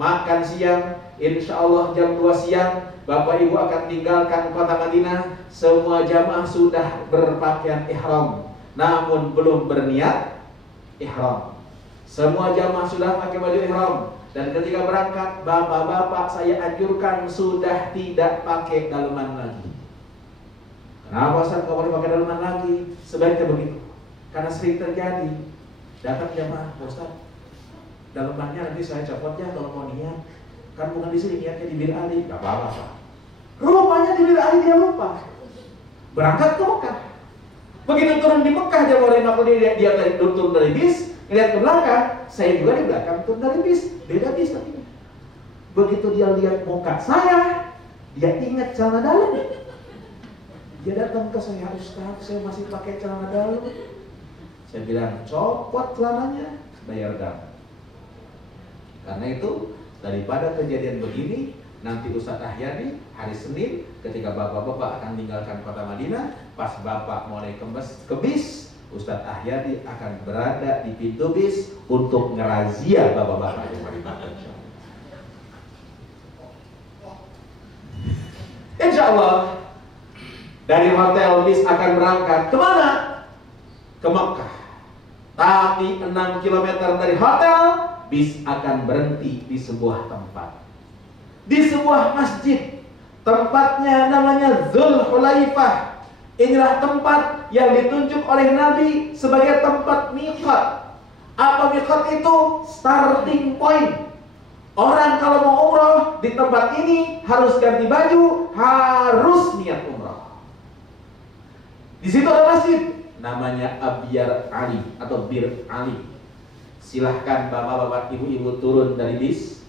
makan siang, insya Allah jam 2 siang Bapak Ibu akan tinggalkan kota Madinah. Semua jamaah sudah berpakaian ihram, namun belum berniat ihram. Semua jamaah sudah pakai baju ihram, dan ketika berangkat, bapak-bapak saya anjurkan sudah tidak pakai daleman lagi. Kenapa Ustaz kau boleh pakai daleman lagi? Sebaiknya begitu, karena sering terjadi datang jamaah, Ustaz dalemannya nanti saya copot ya kalau mau niat. Kan bukan di sini niatnya di Bir Ali, gak apa-apa Pak. Rupanya di Bir Ali dia lupa. Berangkat ke Mekah. Begitu turun di Mekah, dia turun dari bis, lihat ke belakang, saya juga di belakang turun dari bis, beda bis tapi. Begitu dia lihat muka saya, dia ingat celana dalam. Dia datang ke saya, Ustaz, saya masih pakai celana dalam. Saya bilang, copot celananya, bayar dam. Karena itu, daripada kejadian begini, nanti Ustaz Ahyadi hari Senin ketika bapak-bapak akan tinggalkan kota Madinah, pas bapak mulai ke bis, Ustaz Ahyadi akan berada di pintu bis untuk ngerazia bapak-bapak yang mari makan. Insya Allah dari hotel bis akan berangkat kemana? Ke Mekah. Tapi 6 km dari hotel, bis akan berhenti di sebuah tempat, di sebuah masjid. Tempatnya namanya Dzulhulaifah. Inilah tempat yang ditunjuk oleh Nabi sebagai tempat miqat. Apa miqat itu? Starting point. Orang kalau mau umroh di tempat ini harus ganti baju, harus niat umroh. Di situ ada masjid namanya Abyar Ali atau Bir Ali. Silahkan bapak-bapak, ibu-ibu turun dari bis,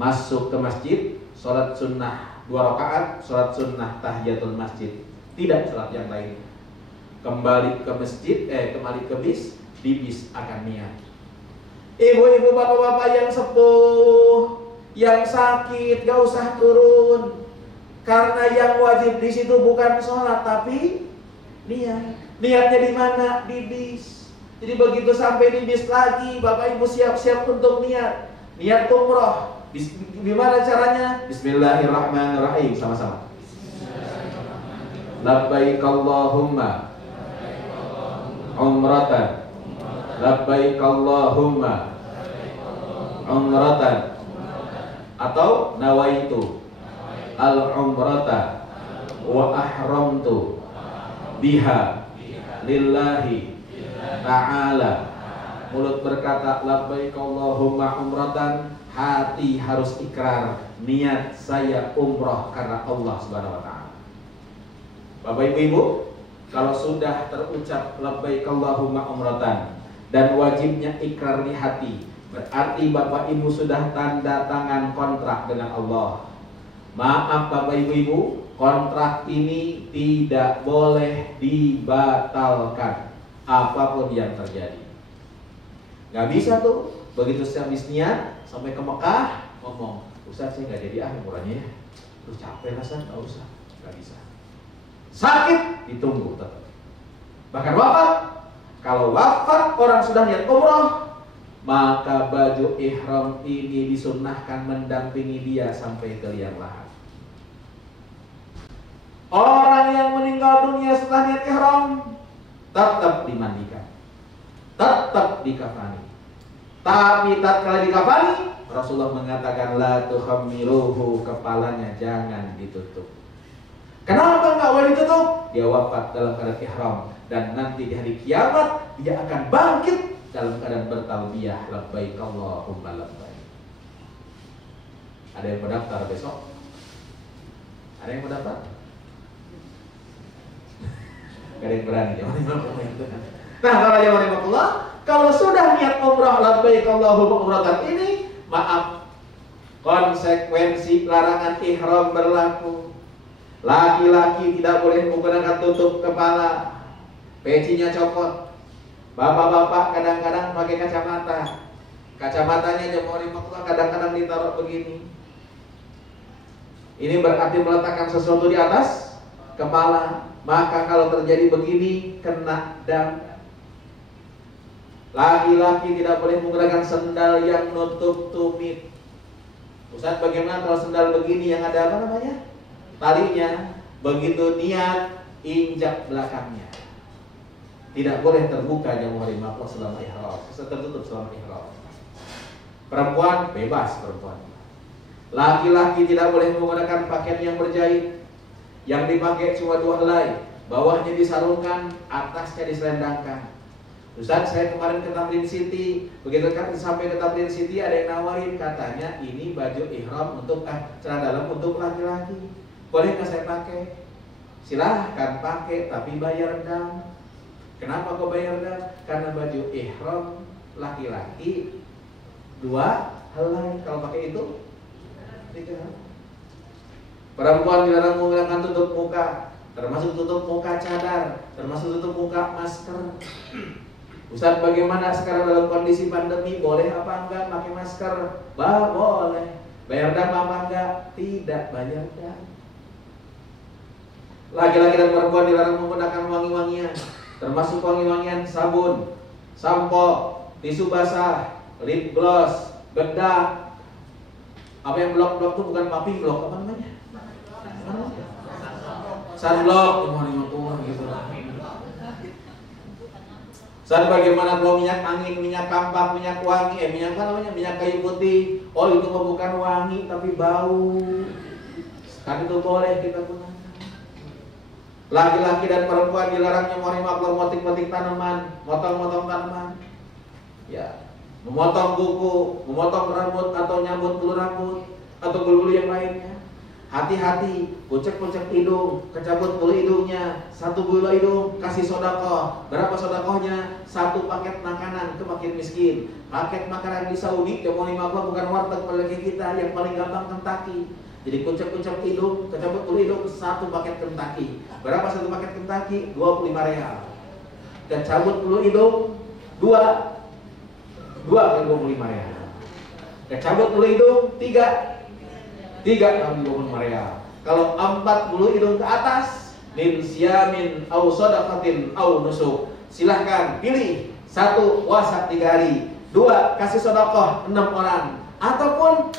masuk ke masjid, sholat sunnah 2 rakaat, sholat sunnah tahiyatul masjid, tidak sholat yang lain. Kembali ke masjid, kembali ke bis, di bis akan niat. Ibu-ibu, bapak-bapak yang sepuh, Yang sakit gak usah turun. Karena yang wajib di situ bukan sholat tapi niat. Niatnya di mana? Di bis. Jadi begitu sampai di bis lagi, Bapak Ibu siap-siap untuk niat. Niat umroh. Gimana caranya? Bismillahirrahmanirrahim. Sama-sama. Labbaik Allahumma umratan. Labbaik Allahumma umratan. Atau nawaitu al-umrata wa ahramtu biha lillahi ta'ala. Mulut berkata labbaik Allahumma umratan, hati harus ikrar niat saya umroh karena Allah Subhanahu wa taala. Bapak Ibu, kalau sudah terucap labbaik Allahumma umratan dan wajibnya ikrar di hati, berarti Bapak Ibu sudah tanda tangan kontrak dengan Allah. Maaf Bapak Ibu, kontrak ini tidak boleh dibatalkan apapun yang terjadi. Gak bisa tuh, begitu habis niat sampai ke Mekah ngomong, Ustaz saya gak jadi murahnya ya. Terus capek lah Ustaz, gak usah. Gak bisa. Sakit ditunggu tetap. Bahkan wafat. Kalau wafat orang sudah niat umroh, maka baju ihram ini disunnahkan mendampingi dia sampai ke liang lahat. Orang yang meninggal dunia setelah niat ihram tetap dimandikan, tetap dikafani. Tapi tatkala dikafani, Rasulullah mengatakan la tukhammiruhu, kepalanya jangan ditutup. Kenapa enggak boleh ditutup? Dia wafat dalam keadaan ihram dan nanti di hari kiamat dia akan bangkit dalam keadaan bertalbiyah labbaik Allahumma labbaik. Ada yang mendaftar besok? Ada yang mendaftar? Gak ada yang berani. Nah, para jemaah rahimakumullah, kalau sudah niat umrah labbaik Allahumma umratan ini, maaf, konsekuensi larangan ihram berlaku. Laki-laki tidak boleh menggunakan tutup kepala, pecinya copot. Bapak-bapak kadang-kadang pakai kacamata. Kacamatanya jemaah rahimakumullah kadang-kadang ditaruh begini. Ini berarti meletakkan sesuatu di atas kepala. Maka kalau terjadi begini, kena dam. Laki-laki tidak boleh menggunakan sendal yang nutup tumit. Ustaz, bagaimana kalau sendal begini yang ada apa namanya? Talinya. Begitu niat, injak belakangnya. Tidak boleh terbuka jemaah rahimakumullah selama ihram. Tertutup selama ihram. Perempuan bebas perempuan. Laki-laki tidak boleh menggunakan pakaian yang berjahit. Yang dipakai cuma 2 helai, bawahnya disarungkan, atasnya diselendangkan. Ustaz, saya kemarin ke Tamrin City, begitu kan sampai ke Tamrin City ada yang nawarin, katanya ini baju ihram untuk celana dalam untuk laki-laki. Boleh nggak saya pakai? Silahkan pakai, tapi bayar dam. Kenapa kok bayar dam? Karena baju ihram laki-laki 2 helai, kalau pakai itu 3 helai. Perempuan dilarang menggunakan tutup muka, termasuk tutup muka cadar, termasuk tutup muka masker. Ustaz, bagaimana sekarang dalam kondisi pandemi, boleh apa enggak pakai masker? Boleh. Bayar dam apa enggak? Tidak bayar dam. Laki-laki dan perempuan dilarang menggunakan wangi-wangian, termasuk wangi-wangian sabun, sampo, tisu basah, lip gloss, bedak. Apa yang blok-blok itu bukan puppy blok, apa namanya? Sunblock, gitu. Saat bagaimana kalau minyak angin, minyak kampak, minyak wangi, minyak apa namanya? Minyak kayu putih. Oh, itu bukan wangi tapi bau. Kan itu boleh kita gunakan. Laki-laki dan perempuan dilarangnya motik-motik tanaman, motong-motong tanaman. Ya, memotong kuku, memotong rambut atau nyambut bulu rambut atau bulu-bulu yang lainnya. Hati-hati, pucek-pucek hidung, kecabut bulu hidungnya, 1 bulu hidung, kasih sodakoh. Berapa sodakohnya? 1 paket makanan ke fakir miskin. Paket makanan di Saudi, jemaah rahimakumullah, bukan warteg apalagi kita, yang paling gampang Kentucky. Jadi pucek-pucek hidung, kecabut bulu hidung, 1 paket Kentucky. Berapa 1 paket Kentucky? 25 real. Kecabut bulu hidung, 2 kali 25 real. Cabut bulu hidung 3 kali 20 real. Kalau 4 bulu hidung ke atas, min siyamin au shadaqatin au nusuk. Silahkan pilih. 1, puasa 3 hari. 2, kasih sedekah 6 orang. Ataupun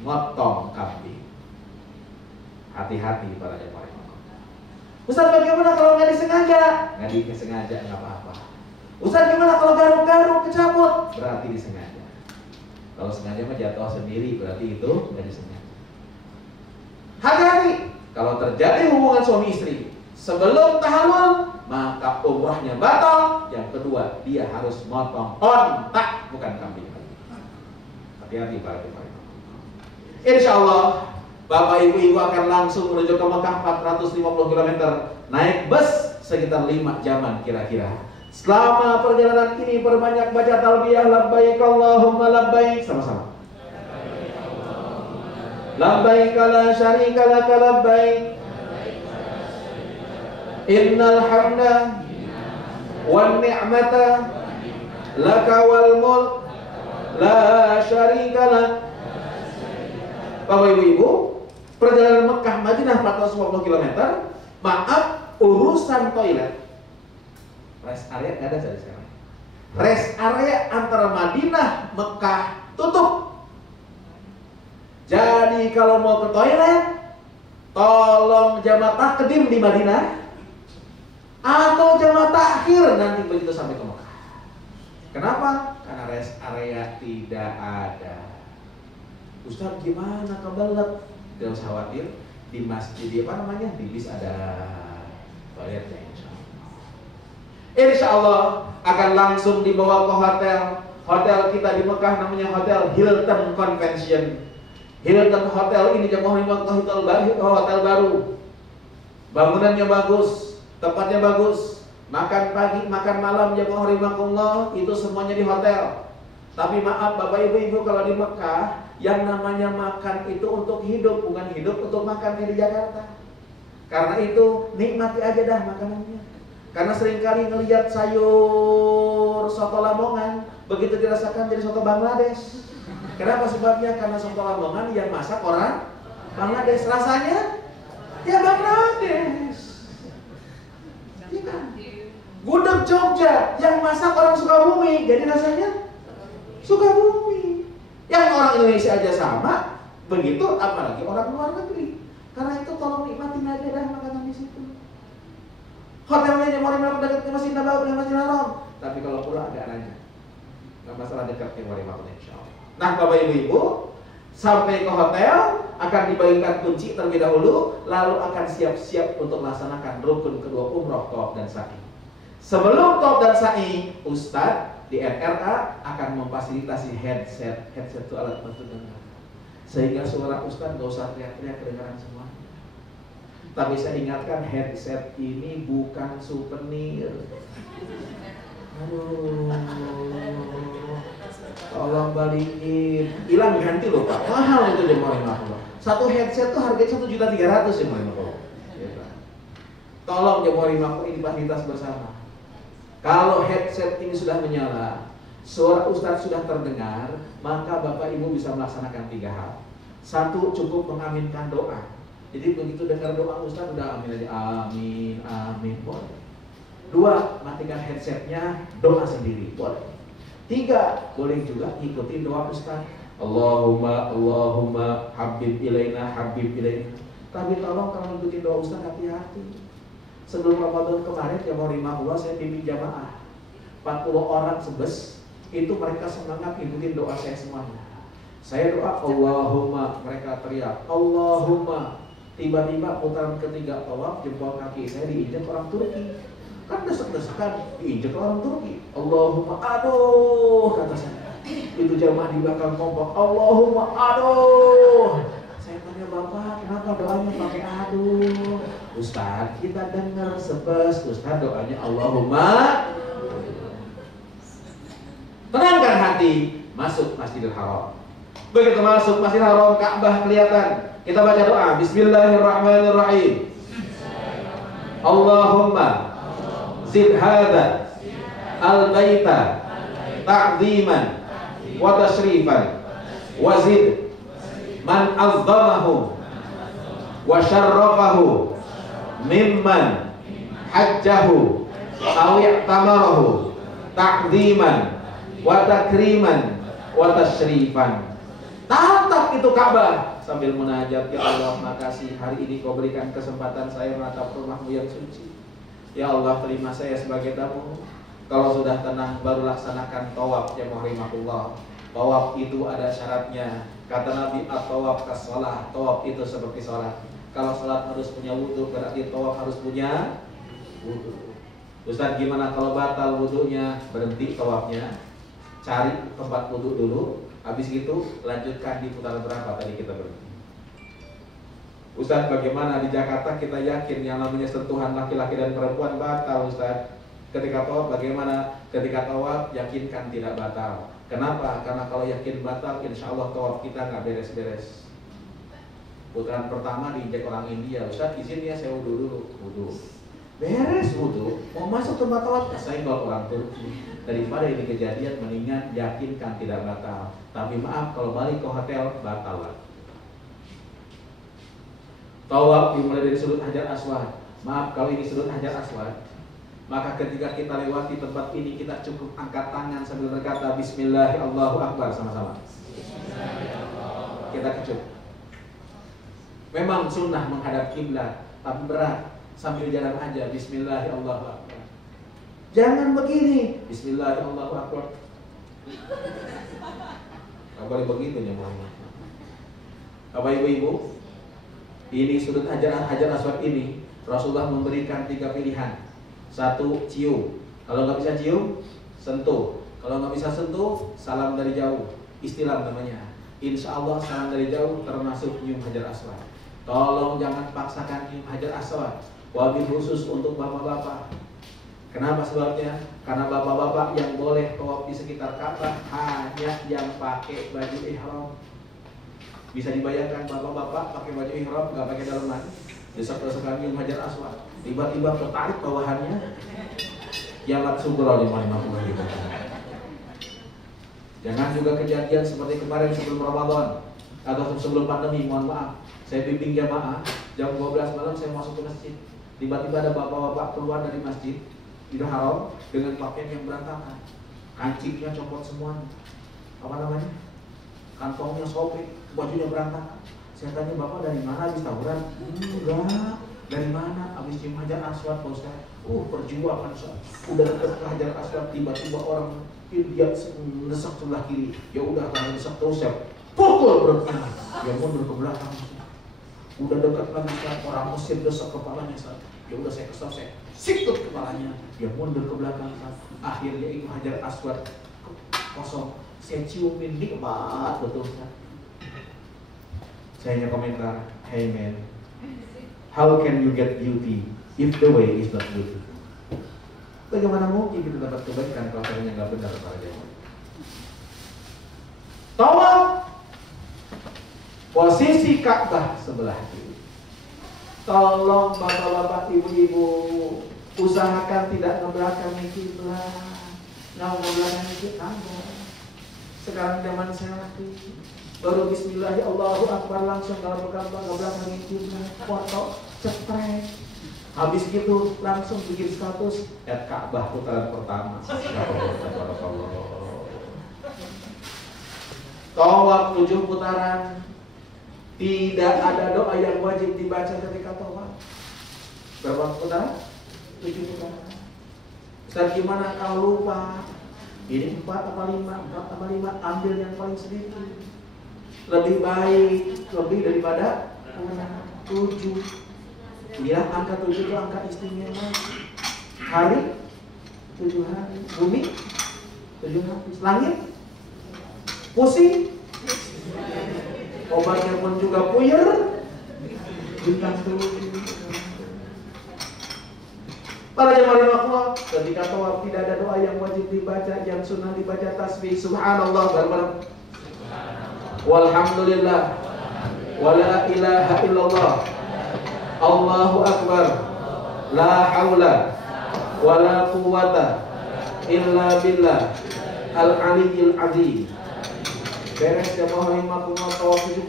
motong kambing. Hati-hati para jemaah. Ustaz, bagaimana kalau nggak disengaja? Nggak disengaja nggak apa-apa. Ustaz, gimana kalau garuk-garuk kecabut? Berarti disengaja. Kalau sengaja mah jatuh sendiri, berarti itu nggak disengaja. Hati-hati kalau terjadi hubungan suami istri sebelum tahallul, maka umrahnya batal. Yang kedua, dia harus motong ontak, bukan kambing. Hati-hati para jemaah. Insya Allah Bapak Ibu akan langsung menuju ke Mekah 450 km, naik bus sekitar 5 jaman kira-kira. Selama perjalanan ini perbanyak baca talbiyah labbaik Allahumma labbaik sama-sama. Labbaik la syarika laka labbaik. Innal hamda wan ni'mata laka wal mulk la syarika lak. Bapak Ibu, perjalanan Mekah Madinah 450 km, maaf, urusan toilet rest area nggak ada dari sekarang. Rest area antara Madinah Mekah tutup. Jadi kalau mau ke toilet, tolong jamaah takdim di Madinah atau jamaah takhir nanti begitu sampai ke Mekah. Kenapa? Karena rest area tidak ada. Ustaz, gimana kebelet? Tidak usah khawatir, di masjid di bis ada toiletnya. Insya Allah akan langsung dibawa ke hotel. Hotel kita di Mekah namanya Hotel Hilton Convention. Hilton Hotel ini jemaah hotel baru. Bangunannya bagus, tempatnya bagus. Makan pagi, makan malam jemaah rahimakumullah, itu semuanya di hotel. Tapi maaf Bapak Ibu kalau di Mekah, yang namanya makan itu untuk hidup, bukan hidup untuk makan kayak di Jakarta. Karena itu nikmati aja dah makanannya. Karena seringkali ngelihat sayur soto Lamongan, begitu dirasakan jadi soto Bangladesh. Kenapa sebabnya? Karena soto Lamongan yang masak orang Bangladesh, rasanya ya Bangladesh. Gudeg Jogja yang masak orang Sukabumi, jadi rasanya Sukabumi. Yang orang Indonesia aja sama, begitu apalagi orang luar negeri. Karena itu tolong nikmatin aja dah makanan di situ. Hotelnya jemaah dekat ke Masjid Nabawi, Masjid Haram. Tapi kalau pulang agak nanya, nggak masalah dekat ke Jemaah insyaallah. Nah Bapak Ibu, sampai ke hotel akan dibagikan kunci terlebih dahulu, lalu akan siap-siap untuk melaksanakan rukun kedua umroh tawaf dan sa'i. Sebelum tawaf dan sa'i, Ustadz di RRA akan memfasilitasi headset itu alat bantu dengar, sehingga suara Ustadz nggak usah teriak-teriak kedengaran semua. Tapi saya ingatkan headset ini bukan souvenir. Aduh, tolong balikin, hilang ganti loh Pak, mahal itu jemaah. Satu headset tuh harganya 1.300.000 jemaah. Tolong jemaah ini fasilitas bersama. Kalau headset ini sudah menyala, suara Ustadz sudah terdengar, maka Bapak Ibu bisa melaksanakan 3 hal. 1, cukup mengaminkan doa. Jadi begitu dengar doa Ustadz udah amin aja, amin, amin, boleh. 2, matikan headsetnya, doa sendiri, boleh. 3, boleh juga ikutin doa Ustadz. Allahumma, Allahumma, habib ilaina, habib ilaina. Tapi tolong kalau ikutin doa Ustadz hati-hati. Sebelum Ramadan kemarin jamaah rimahullah saya pimpin jamaah 40 orang sebes, itu mereka semangat ikutin doa saya semuanya. Saya doa Allahumma, mereka teriak Allahumma. Tiba-tiba putaran ketiga tawaf, jempol kaki saya diinjak orang Turki. Kan desek-desekan diinjak orang Turki. Allahumma, aduh, kata saya. Itu jamaah di belakang kompak, Allahumma, aduh. Saya tanya Bapak, kenapa doanya pakai aduh? Ustaz, kita dengar sebes, Ustaz doanya Allahumma. Tenangkan hati, masuk Masjidil Haram. Begitu masuk Masjidil Haram, Ka'bah kelihatan. Kita baca doa, Bismillahirrahmanirrahim. Allahumma zid hadza al-baita ta'ziman wa tashrifan wazid man azzamahu wa syarrafahu mimman hajjahu aw i'tamarahu ta'ziman wa takriman wa tashrifan. Tatap itu Ka'bah sambil munajat, ya Allah, makasih hari ini Kau berikan kesempatan saya menatap rumah-Mu yang suci. Ya Allah, terima saya sebagai tamu. Kalau sudah tenang baru laksanakan tawaf, ya rahimahullah. Tawaf itu ada syaratnya. Kata Nabi, at-tawaf kas-shalah. Tawaf itu seperti salat. Kalau salat harus punya wudu, berarti tawaf harus punya wudu. Ustaz, gimana kalau batal wudunya? Berhenti tawafnya, cari tempat wudu dulu. Habis itu lanjutkan di putaran berapa tadi kita berhenti. Ustaz, bagaimana di Jakarta kita yakin yang namanya sentuhan laki-laki dan perempuan batal, Ustaz? Ketika tawaf bagaimana? Ketika tawaf yakinkan tidak batal. Kenapa? Karena kalau yakin batal, insya Allah tawaf kita nggak beres-beres. Putaran pertama diinjak orang India, Ustaz izin ya saya wudu dulu. Wudu beres, wudu mau masuk tempat tawaf, saya bawa orang Turki. Daripada ini kejadian, mendingan yakinkan tidak batal. Tapi maaf, kalau balik ke hotel batal lagi. Tawaf dimulai dari sudut Hajar Aswad. Maaf, kalau ini sudut Hajar Aswad, maka ketika kita lewati tempat ini, kita cukup angkat tangan sambil berkata Bismillah, Allahu Akbar sama-sama. Kita kecup. Memang sunnah menghadap kiblat, tapi berat. Sambil jalan aja Bismillah, Allahu Akbar. Jangan begini Bismillah, Allahu Akbar. Gak boleh begitu ya Muhammad. Bapak ibu-ibu, ini sudut Hajar Aswad ini Rasulullah memberikan 3 pilihan. 1, cium. Kalau nggak bisa cium, sentuh. Kalau nggak bisa sentuh, salam dari jauh. Istilah namanya. Insya Allah salam dari jauh termasuk nyium Hajar Aswad. Tolong jangan paksakan nyium Hajar Aswad. Wabil khusus untuk bapak-bapak. Kenapa sebabnya? Karena bapak-bapak yang boleh tawaf di sekitar Ka'bah hanya yang pakai baju ihram. Bisa dibayangkan bapak-bapak pakai baju ihram nggak pakai daleman, desak-desakan nyium Hajar Aswad. Tiba-tiba tertarik bawahannya, kiamat sugro di mana gitu. Jangan juga kejadian seperti kemarin sebelum Ramadan atau sebelum pandemi, mohon maaf. Saya bimbing jamaah, jam 12 malam saya masuk ke masjid. Tiba-tiba ada bapak-bapak keluar dari masjid di Haram dengan pakaian yang berantakan. Kancingnya copot semuanya. Apa namanya? Kantongnya sobek, bajunya berantakan. Saya tanya, Bapak dari mana habis tawuran? Enggak. Dari mana? Habis nyium Hajar Aswad, Pak Ustaz. Perjuangan, Ustaz. Udah dekat ke Hajar Aswad, tiba-tiba orang dia nesak sebelah kiri. Ya udah, kalau nesak terus ya pukul berhenti. Ya mundur ke belakang. Udah dekat lagi, Ustaz. Orang Mesir desak kepalanya, Ustaz. Ya udah saya kesal, saya sikut kepalanya. Ya mundur ke belakang, Ustaz. Akhirnya itu Hajar Aswad kosong. Saya ciumin, nikmat betul, Ustaz. Saya hanya komentar, hey man, how can you get beauty if the way is not good? Bagaimana mungkin kita dapat kebaikan kalau caranya nggak benar para jemaah? Tawaf posisi Ka'bah sebelah kiri. Tolong bapak-bapak, ibu-ibu, usahakan tidak ngebelakangi kiblat, nggak ngebelakangi kiblat. Sekarang zaman selfie, baru Bismillah, Allahu Akbar langsung kalau berkata ngebelakangi kiblat, foto, cetrek. Habis gitu langsung bikin status Ka'bah putaran pertama. Tawaf 7 putaran. Tidak ada doa yang wajib dibaca ketika tawaf. Berapa putaran? 7 putaran. Ustaz, gimana kalau lupa? Ini 4 apa 5? 4 apa 5? Ambil yang paling sedikit. Lebih baik, lebih daripada 7. Bilang angka 7 itu angka istimewa. Hari 7 hari. Bumi 7 hari. Langit pusing. Obatnya pun juga puyer. Bintang 7. Para jemaah Allah, ketika tawaf tidak ada doa yang wajib dibaca, yang sunnah dibaca tasbih subhanallah bareng-bareng. Walhamdulillah. Wala ilaha illallah. Allahu Akbar. La haula wala quwwata illa billah al-aliyyil azim. Beres jamaah rahimakumullah, tawaf 7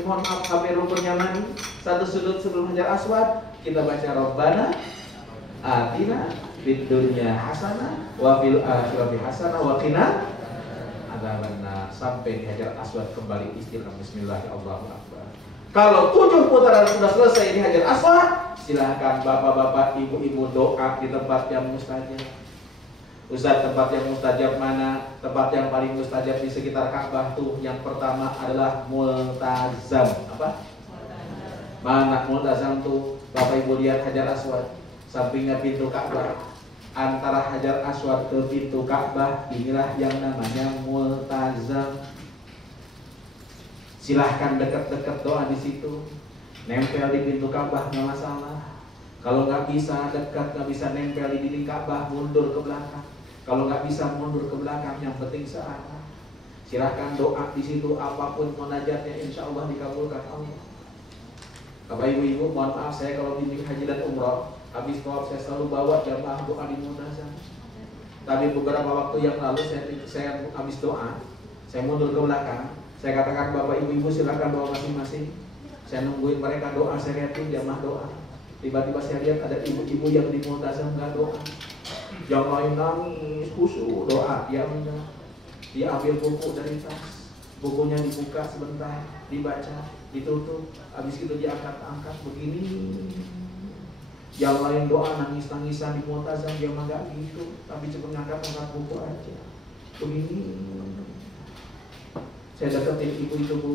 mohon maaf sampai rukun yamani. Satu sudut sebelum Hajar Aswad kita baca Rabbana atina fid dunya hasanah wa fil akhirati hasanah wa qina adzabannar. Sampai di Hajar Aswad kembali istighfar bismillahirrahmanirrahim. Kalau 7 putaran sudah selesai di Hajar Aswad, silahkan bapak-bapak, ibu-ibu doa di tempat yang mustajab. Ustaz, tempat yang mustajab mana? Tempat yang paling mustajab di sekitar Ka'bah tuh yang pertama adalah multazam. Apa? Mana multazam tuh? Bapak Ibu lihat Hajar Aswad, sampingnya pintu Ka'bah. Antara Hajar Aswad ke pintu Ka'bah inilah yang namanya multazam. Silahkan dekat-dekat doa di situ. Nempel di pintu Ka'bah nggak masalah. Kalau nggak bisa dekat, nggak bisa nempel di dinding Ka'bah, mundur ke belakang. Kalau nggak bisa mundur ke belakang, yang penting searah. Silahkan doa di situ, apapun munajatnya, insya Allah dikabulkan Allah. Bapak Ibu, mohon maaf saya kalau bimbing haji dan umroh, habis tawaf saya selalu bawa jamaah doa di multazam. Tapi beberapa waktu yang lalu saya habis doa, saya mundur ke belakang. Saya katakan Bapak Ibu silahkan doa masing-masing. Saya nungguin mereka doa, saya lihatin jamaah doa. Tiba-tiba saya lihat ada ibu-ibu yang di multazam nggak doa. Yang lain nangis, khusyuk doa, dia ambil buku dari tas, bukunya dibuka sebentar, dibaca, ditutup, habis itu diangkat-angkat begini. Yang lain doa nangis-nangisan di multazam, dia mah nggak gitu, tapi cuma ngangkat-angkat buku aja, begini. Saya deketin ibu itu, Bu,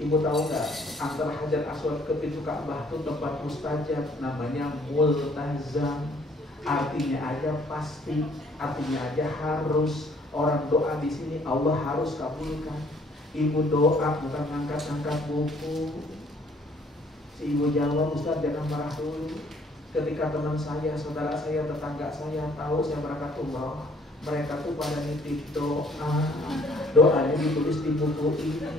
ibu tahu nggak antara Hajar Aswad ke pintu Ka'bah itu tempat mustajab, namanya multazam. Artinya aja pasti, artinya aja harus. Orang doa di sini Allah harus kabulkan. Ibu doa bukan ngangkat-ngangkat buku. Si ibu jawab, Ustaz jangan marah dulu. Ketika teman saya, saudara saya, tetangga saya tahu saya berangkat umroh, mereka tuh pada nitip doa. Doanya ditulis di buku ini.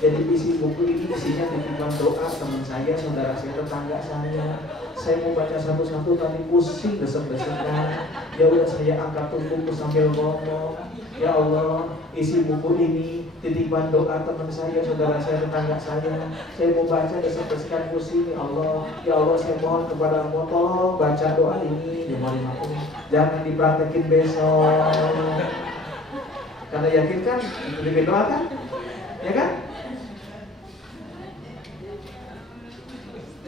Jadi isi buku ini isinya titipan doa teman saya, saudara saya, tetangga saya. Saya mau baca satu-satu tadi pusing desek-desekan. Ya udah saya angkat tuh buku sambil ngomong, ya Allah, isi buku ini titipan doa teman saya, saudara saya, tetangga saya. Saya mau baca desek-desekan pusing, ya Allah. Ya Allah, saya mohon kepadamu tolong baca doa ini. Jangan dipraktekin besok. Karena yakin kan itu doa kan? Ya kan?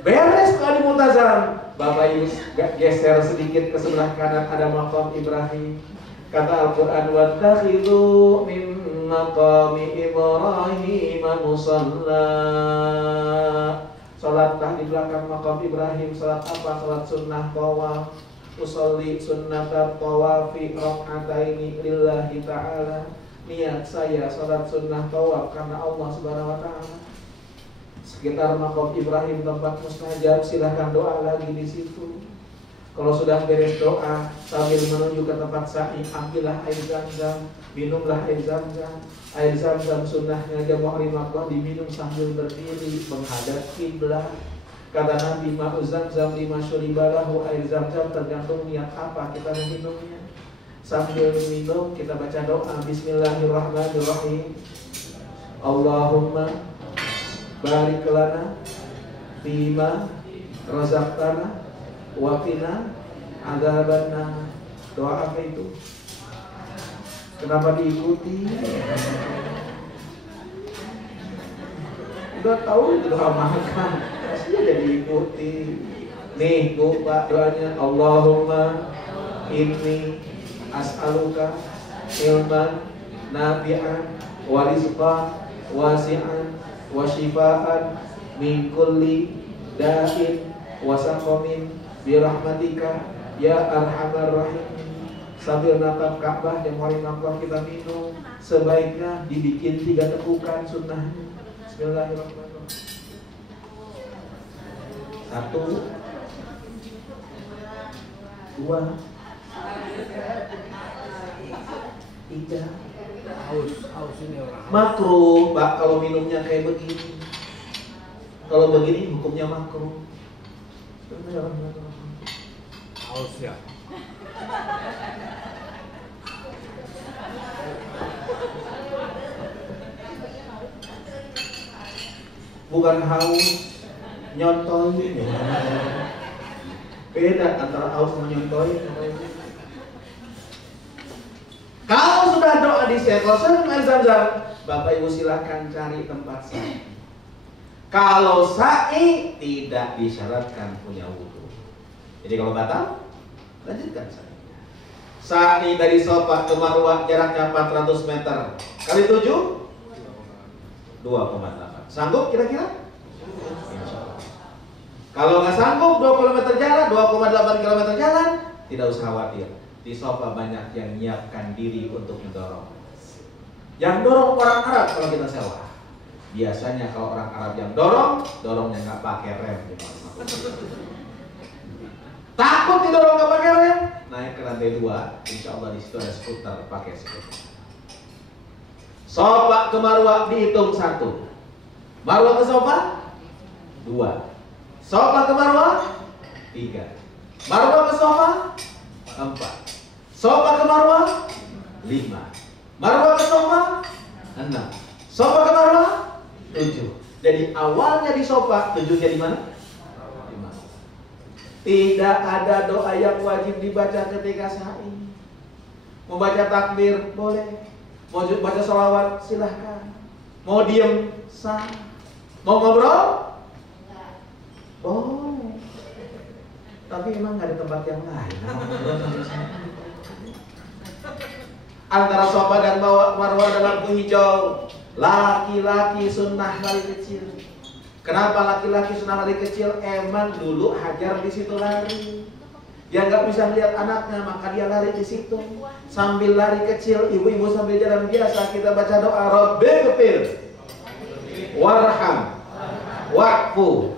Beres kalau di multazam, Bapak Ibu geser sedikit ke sebelah kanan, ada maqam Ibrahim. Kata Al-Quran, wattakhidhu min maqami Ibrahim musalla. Salatlah di belakang maqam Ibrahim. Salat apa? Salat sunnah tawaf. Usolli sunnatat tawafi rak'ataini lillahi ta'ala. Niat saya salat sunnah tawaf karena Allah Subhanahu wa ta'ala. Sekitar maqam Ibrahim tempat mustajab, silahkan doa lagi di situ. Kalau sudah beres doa, sambil menuju ke tempat sa'i, ambillah air zam-zam, minumlah air zam-zam. Air zam-zam sunnahnya jamaah rahimakumullah diminum sambil berdiri menghadap kiblat. Kata Nabi, ma'u zam-zam lima syuribalahu, air zam-zam tergantung niat apa kita meminumnya. Sambil minum kita baca doa, bismillahirrahmanirrahim. Allahumma barik lana fima razaqtana wa qina adzabannar. Doa apa itu? Kenapa diikuti? Udah tahu itu doa makan, pastinya jadi ikuti. Nih Bu, Pak, doanya Allahumma inni as'aluka ilman nafi'an wa rizqan wasi'an wa shifaan min kulli da'in wa saqamin bi rahmatika ya arhamar rahim. Sambil natap Ka'bah yang paling nampak kita minum, sebaiknya dibikin 3 tekukan sunnahnya. Bismillahirrahmanirrahim. 1 2 3. Haus ini orang. Makruh, Pak, kalau minumnya kayak begini. Kalau begini hukumnya makruh. Haus ya. bukan haus, nyontoy. Beda antara haus sama nyontoy. Kalau sudah doa di sini, kalau sudah air Zam-Zam, Bapak Ibu silahkan cari tempat sa'i. Kalau sa'i tidak disyaratkan punya wudu. Jadi kalau batal, lanjutkan sa'inya. Sa'i dari Safa ke Marwah jaraknya 400 meter. Kali 7, 2,8. Sanggup kira-kira? Kalau nggak sanggup 20 km jalan, 2,8 km jalan, tidak usah khawatir. Di Safa banyak yang menyiapkan diri untuk mendorong. Yang dorong orang Arab kalau kita sewa. Biasanya kalau orang Arab yang dorongnya nggak pakai rem. Takut didorong nggak pakai rem, naik ke lantai 2, insya Allah di situ ada skuter, pakai skuter. Safa ke Marwah dihitung 1, Marwah ke Safa 2, Safa ke Marwah 3, Marwah ke Safa 4, Safa ke Marwah 5, Marwah ke Safa 6, Safa ke Marwah 7. Jadi awalnya di Safa, 7 jadi mana? 5. Tidak ada doa yang wajib dibaca ketika sa'i. Mau baca takbir boleh, mau baca sholawat silahkan, mau diem sah, mau ngobrol boleh. Tapi emang nggak ada tempat yang lain. Antara Safa dan Marwah ada lampu hijau. Laki-laki sunnah lari kecil. Kenapa laki-laki sunnah lari kecil? Emang dulu Hajar di situ lari. Dia nggak bisa melihat anaknya, maka dia lari di situ. Sambil lari kecil, ibu-ibu sambil jalan biasa, kita baca doa Rabbighfir warham wa'fu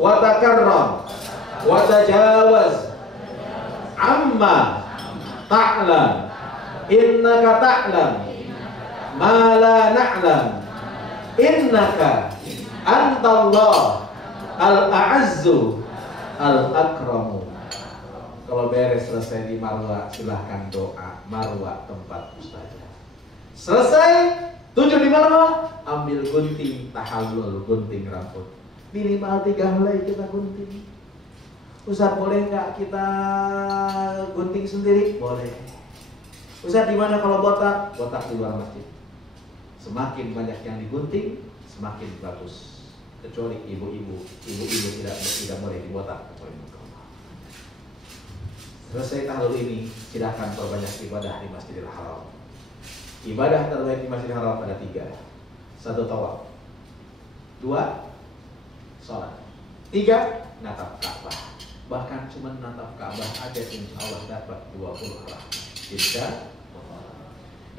wa takarram wa tajawaz amma ta'lam innaka ta'lam ma la na'lam innaka antallah al-a'azzu al-akramu. Kalau beres selesai di Marwah, silahkan doa. Marwah tempat ustazah. Selesai 7 di Marwah, ambil gunting tahallul, gunting rambut. Minimal 3 helai kita gunting. Ustaz boleh nggak kita gunting sendiri? Boleh. Ustaz di mana kalau botak? Botak di luar masjid. Semakin banyak yang digunting, semakin bagus. Kecuali ibu-ibu tidak boleh dibotak kecuali mukallaf. Selesai tahlul ini, silahkan perbanyak ibadah di Masjidil Haram. Ibadah terbaik di Masjidil Haram ada 3. 1 tawaf, 2 sholat, 3 natap Ka'bah. Bahkan cuma natap Ka'bah aja insya Allah dapat 20 arah.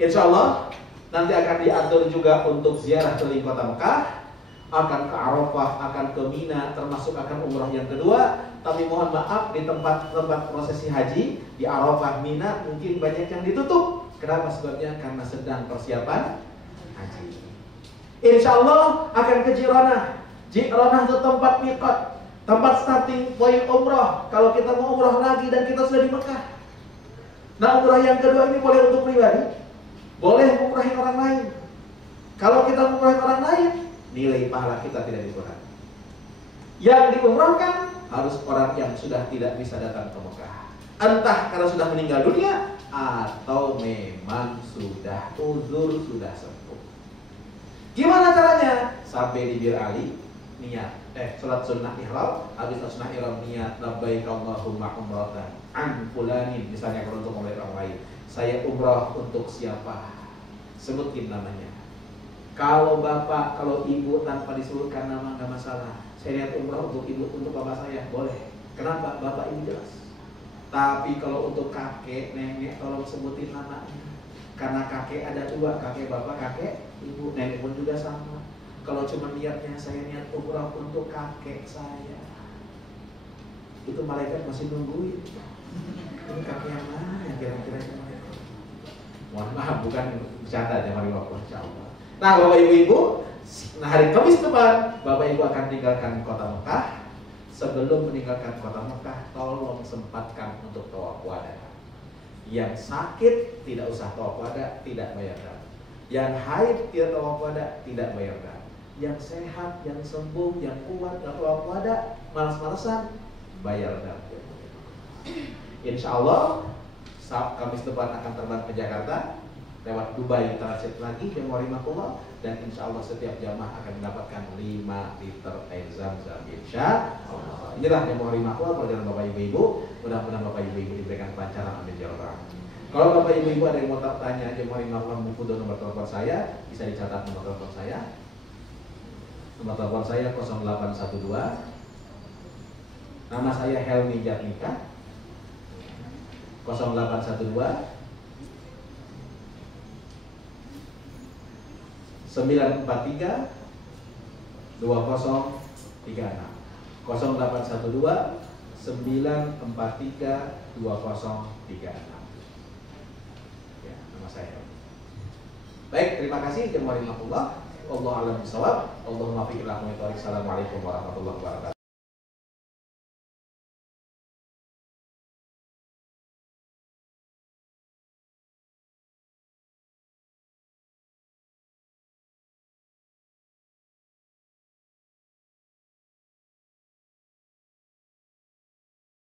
Insya Allah nanti akan diatur juga untuk ziarah keliling kota Mekah, akan ke Arafah, akan ke Mina, termasuk akan umrah yang kedua. Tapi mohon maaf, di tempat prosesi haji di Arafah, Mina mungkin banyak yang ditutup. Kenapa? Sebabnya karena sedang persiapan haji. Insya Allah akan ke Jiranah. Jiranah itu tempat miqat, tempat starting point umrah. Kalau kita mau umrah lagi dan kita sudah di Mekah. Nah, umrah yang kedua ini boleh untuk pribadi, boleh umrahin orang lain. Kalau kita umrahin orang lain, nilai pahala kita tidak dikurangi. Yang diumrahkan harus orang yang sudah tidak bisa datang ke Mekah, entah karena sudah meninggal dunia atau memang sudah uzur, sudah sepuh. Gimana caranya? Sampai di Bir Ali, niat salat sunnah ihram, habis salat sunnah ihram niat labbaik Allahumma umratan an fulanin, misalnya kalau untuk orang lain, saya umrah untuk siapa? Sebutin namanya. Kalau bapak, kalau ibu tanpa disebutkan nama nggak masalah. Saya niat umrah untuk ibu, untuk bapak saya, boleh. Kenapa? Bapak ibu jelas. Tapi kalau untuk kakek, nenek, tolong sebutin namanya. Karena kakek ada 2, kakek bapak, kakek ibu, nenek pun juga sama. Kalau cuma niatnya saya niat umrah untuk kakek saya, itu malaikat masih nungguin. Ini kakek yang mana yang kira-kira mereka? Mohon maaf, bukan bercanda ya, mari waktu insyaallah. Nah, Bapak Ibu, hari Kamis depan Bapak Ibu akan tinggalkan kota Mekah. Sebelum meninggalkan kota Mekah, tolong sempatkan untuk tawaf wada. Yang sakit tidak usah tawaf wada, tidak bayar dam. Yang haid tidak tawaf wada, tidak bayar dam. yang sehat, yang sembuh, yang kuat, yang ada malas-malasan, bayar dam. Insya Allah Kamis depan akan terbang ke Jakarta lewat Dubai transit lagi Januari Makullah, dan insya Allah setiap jamaah akan mendapatkan 5 liter air zam-zam insya Allah. Inilah Januari Makullah perjalanan Bapak Ibu. Mudah-mudahan Bapak Ibu diberikan kelancaran, amin ya rabbal alamin. Kalau Bapak Ibu ada yang mau tanya Januari Makullah, buku dan nomor telepon saya bisa dicatat nomor telepon saya. Nomor telepon saya 0812. Nama saya Helmi Jatnika. 0812 943 2036. 0812 943 2036. Ya, nama saya. Baik, terima kasih. Jazakumullah. Wallahu a'lam bishawab. Allahumma fiqh. Assalamualaikum warahmatullahi wabarakatuh.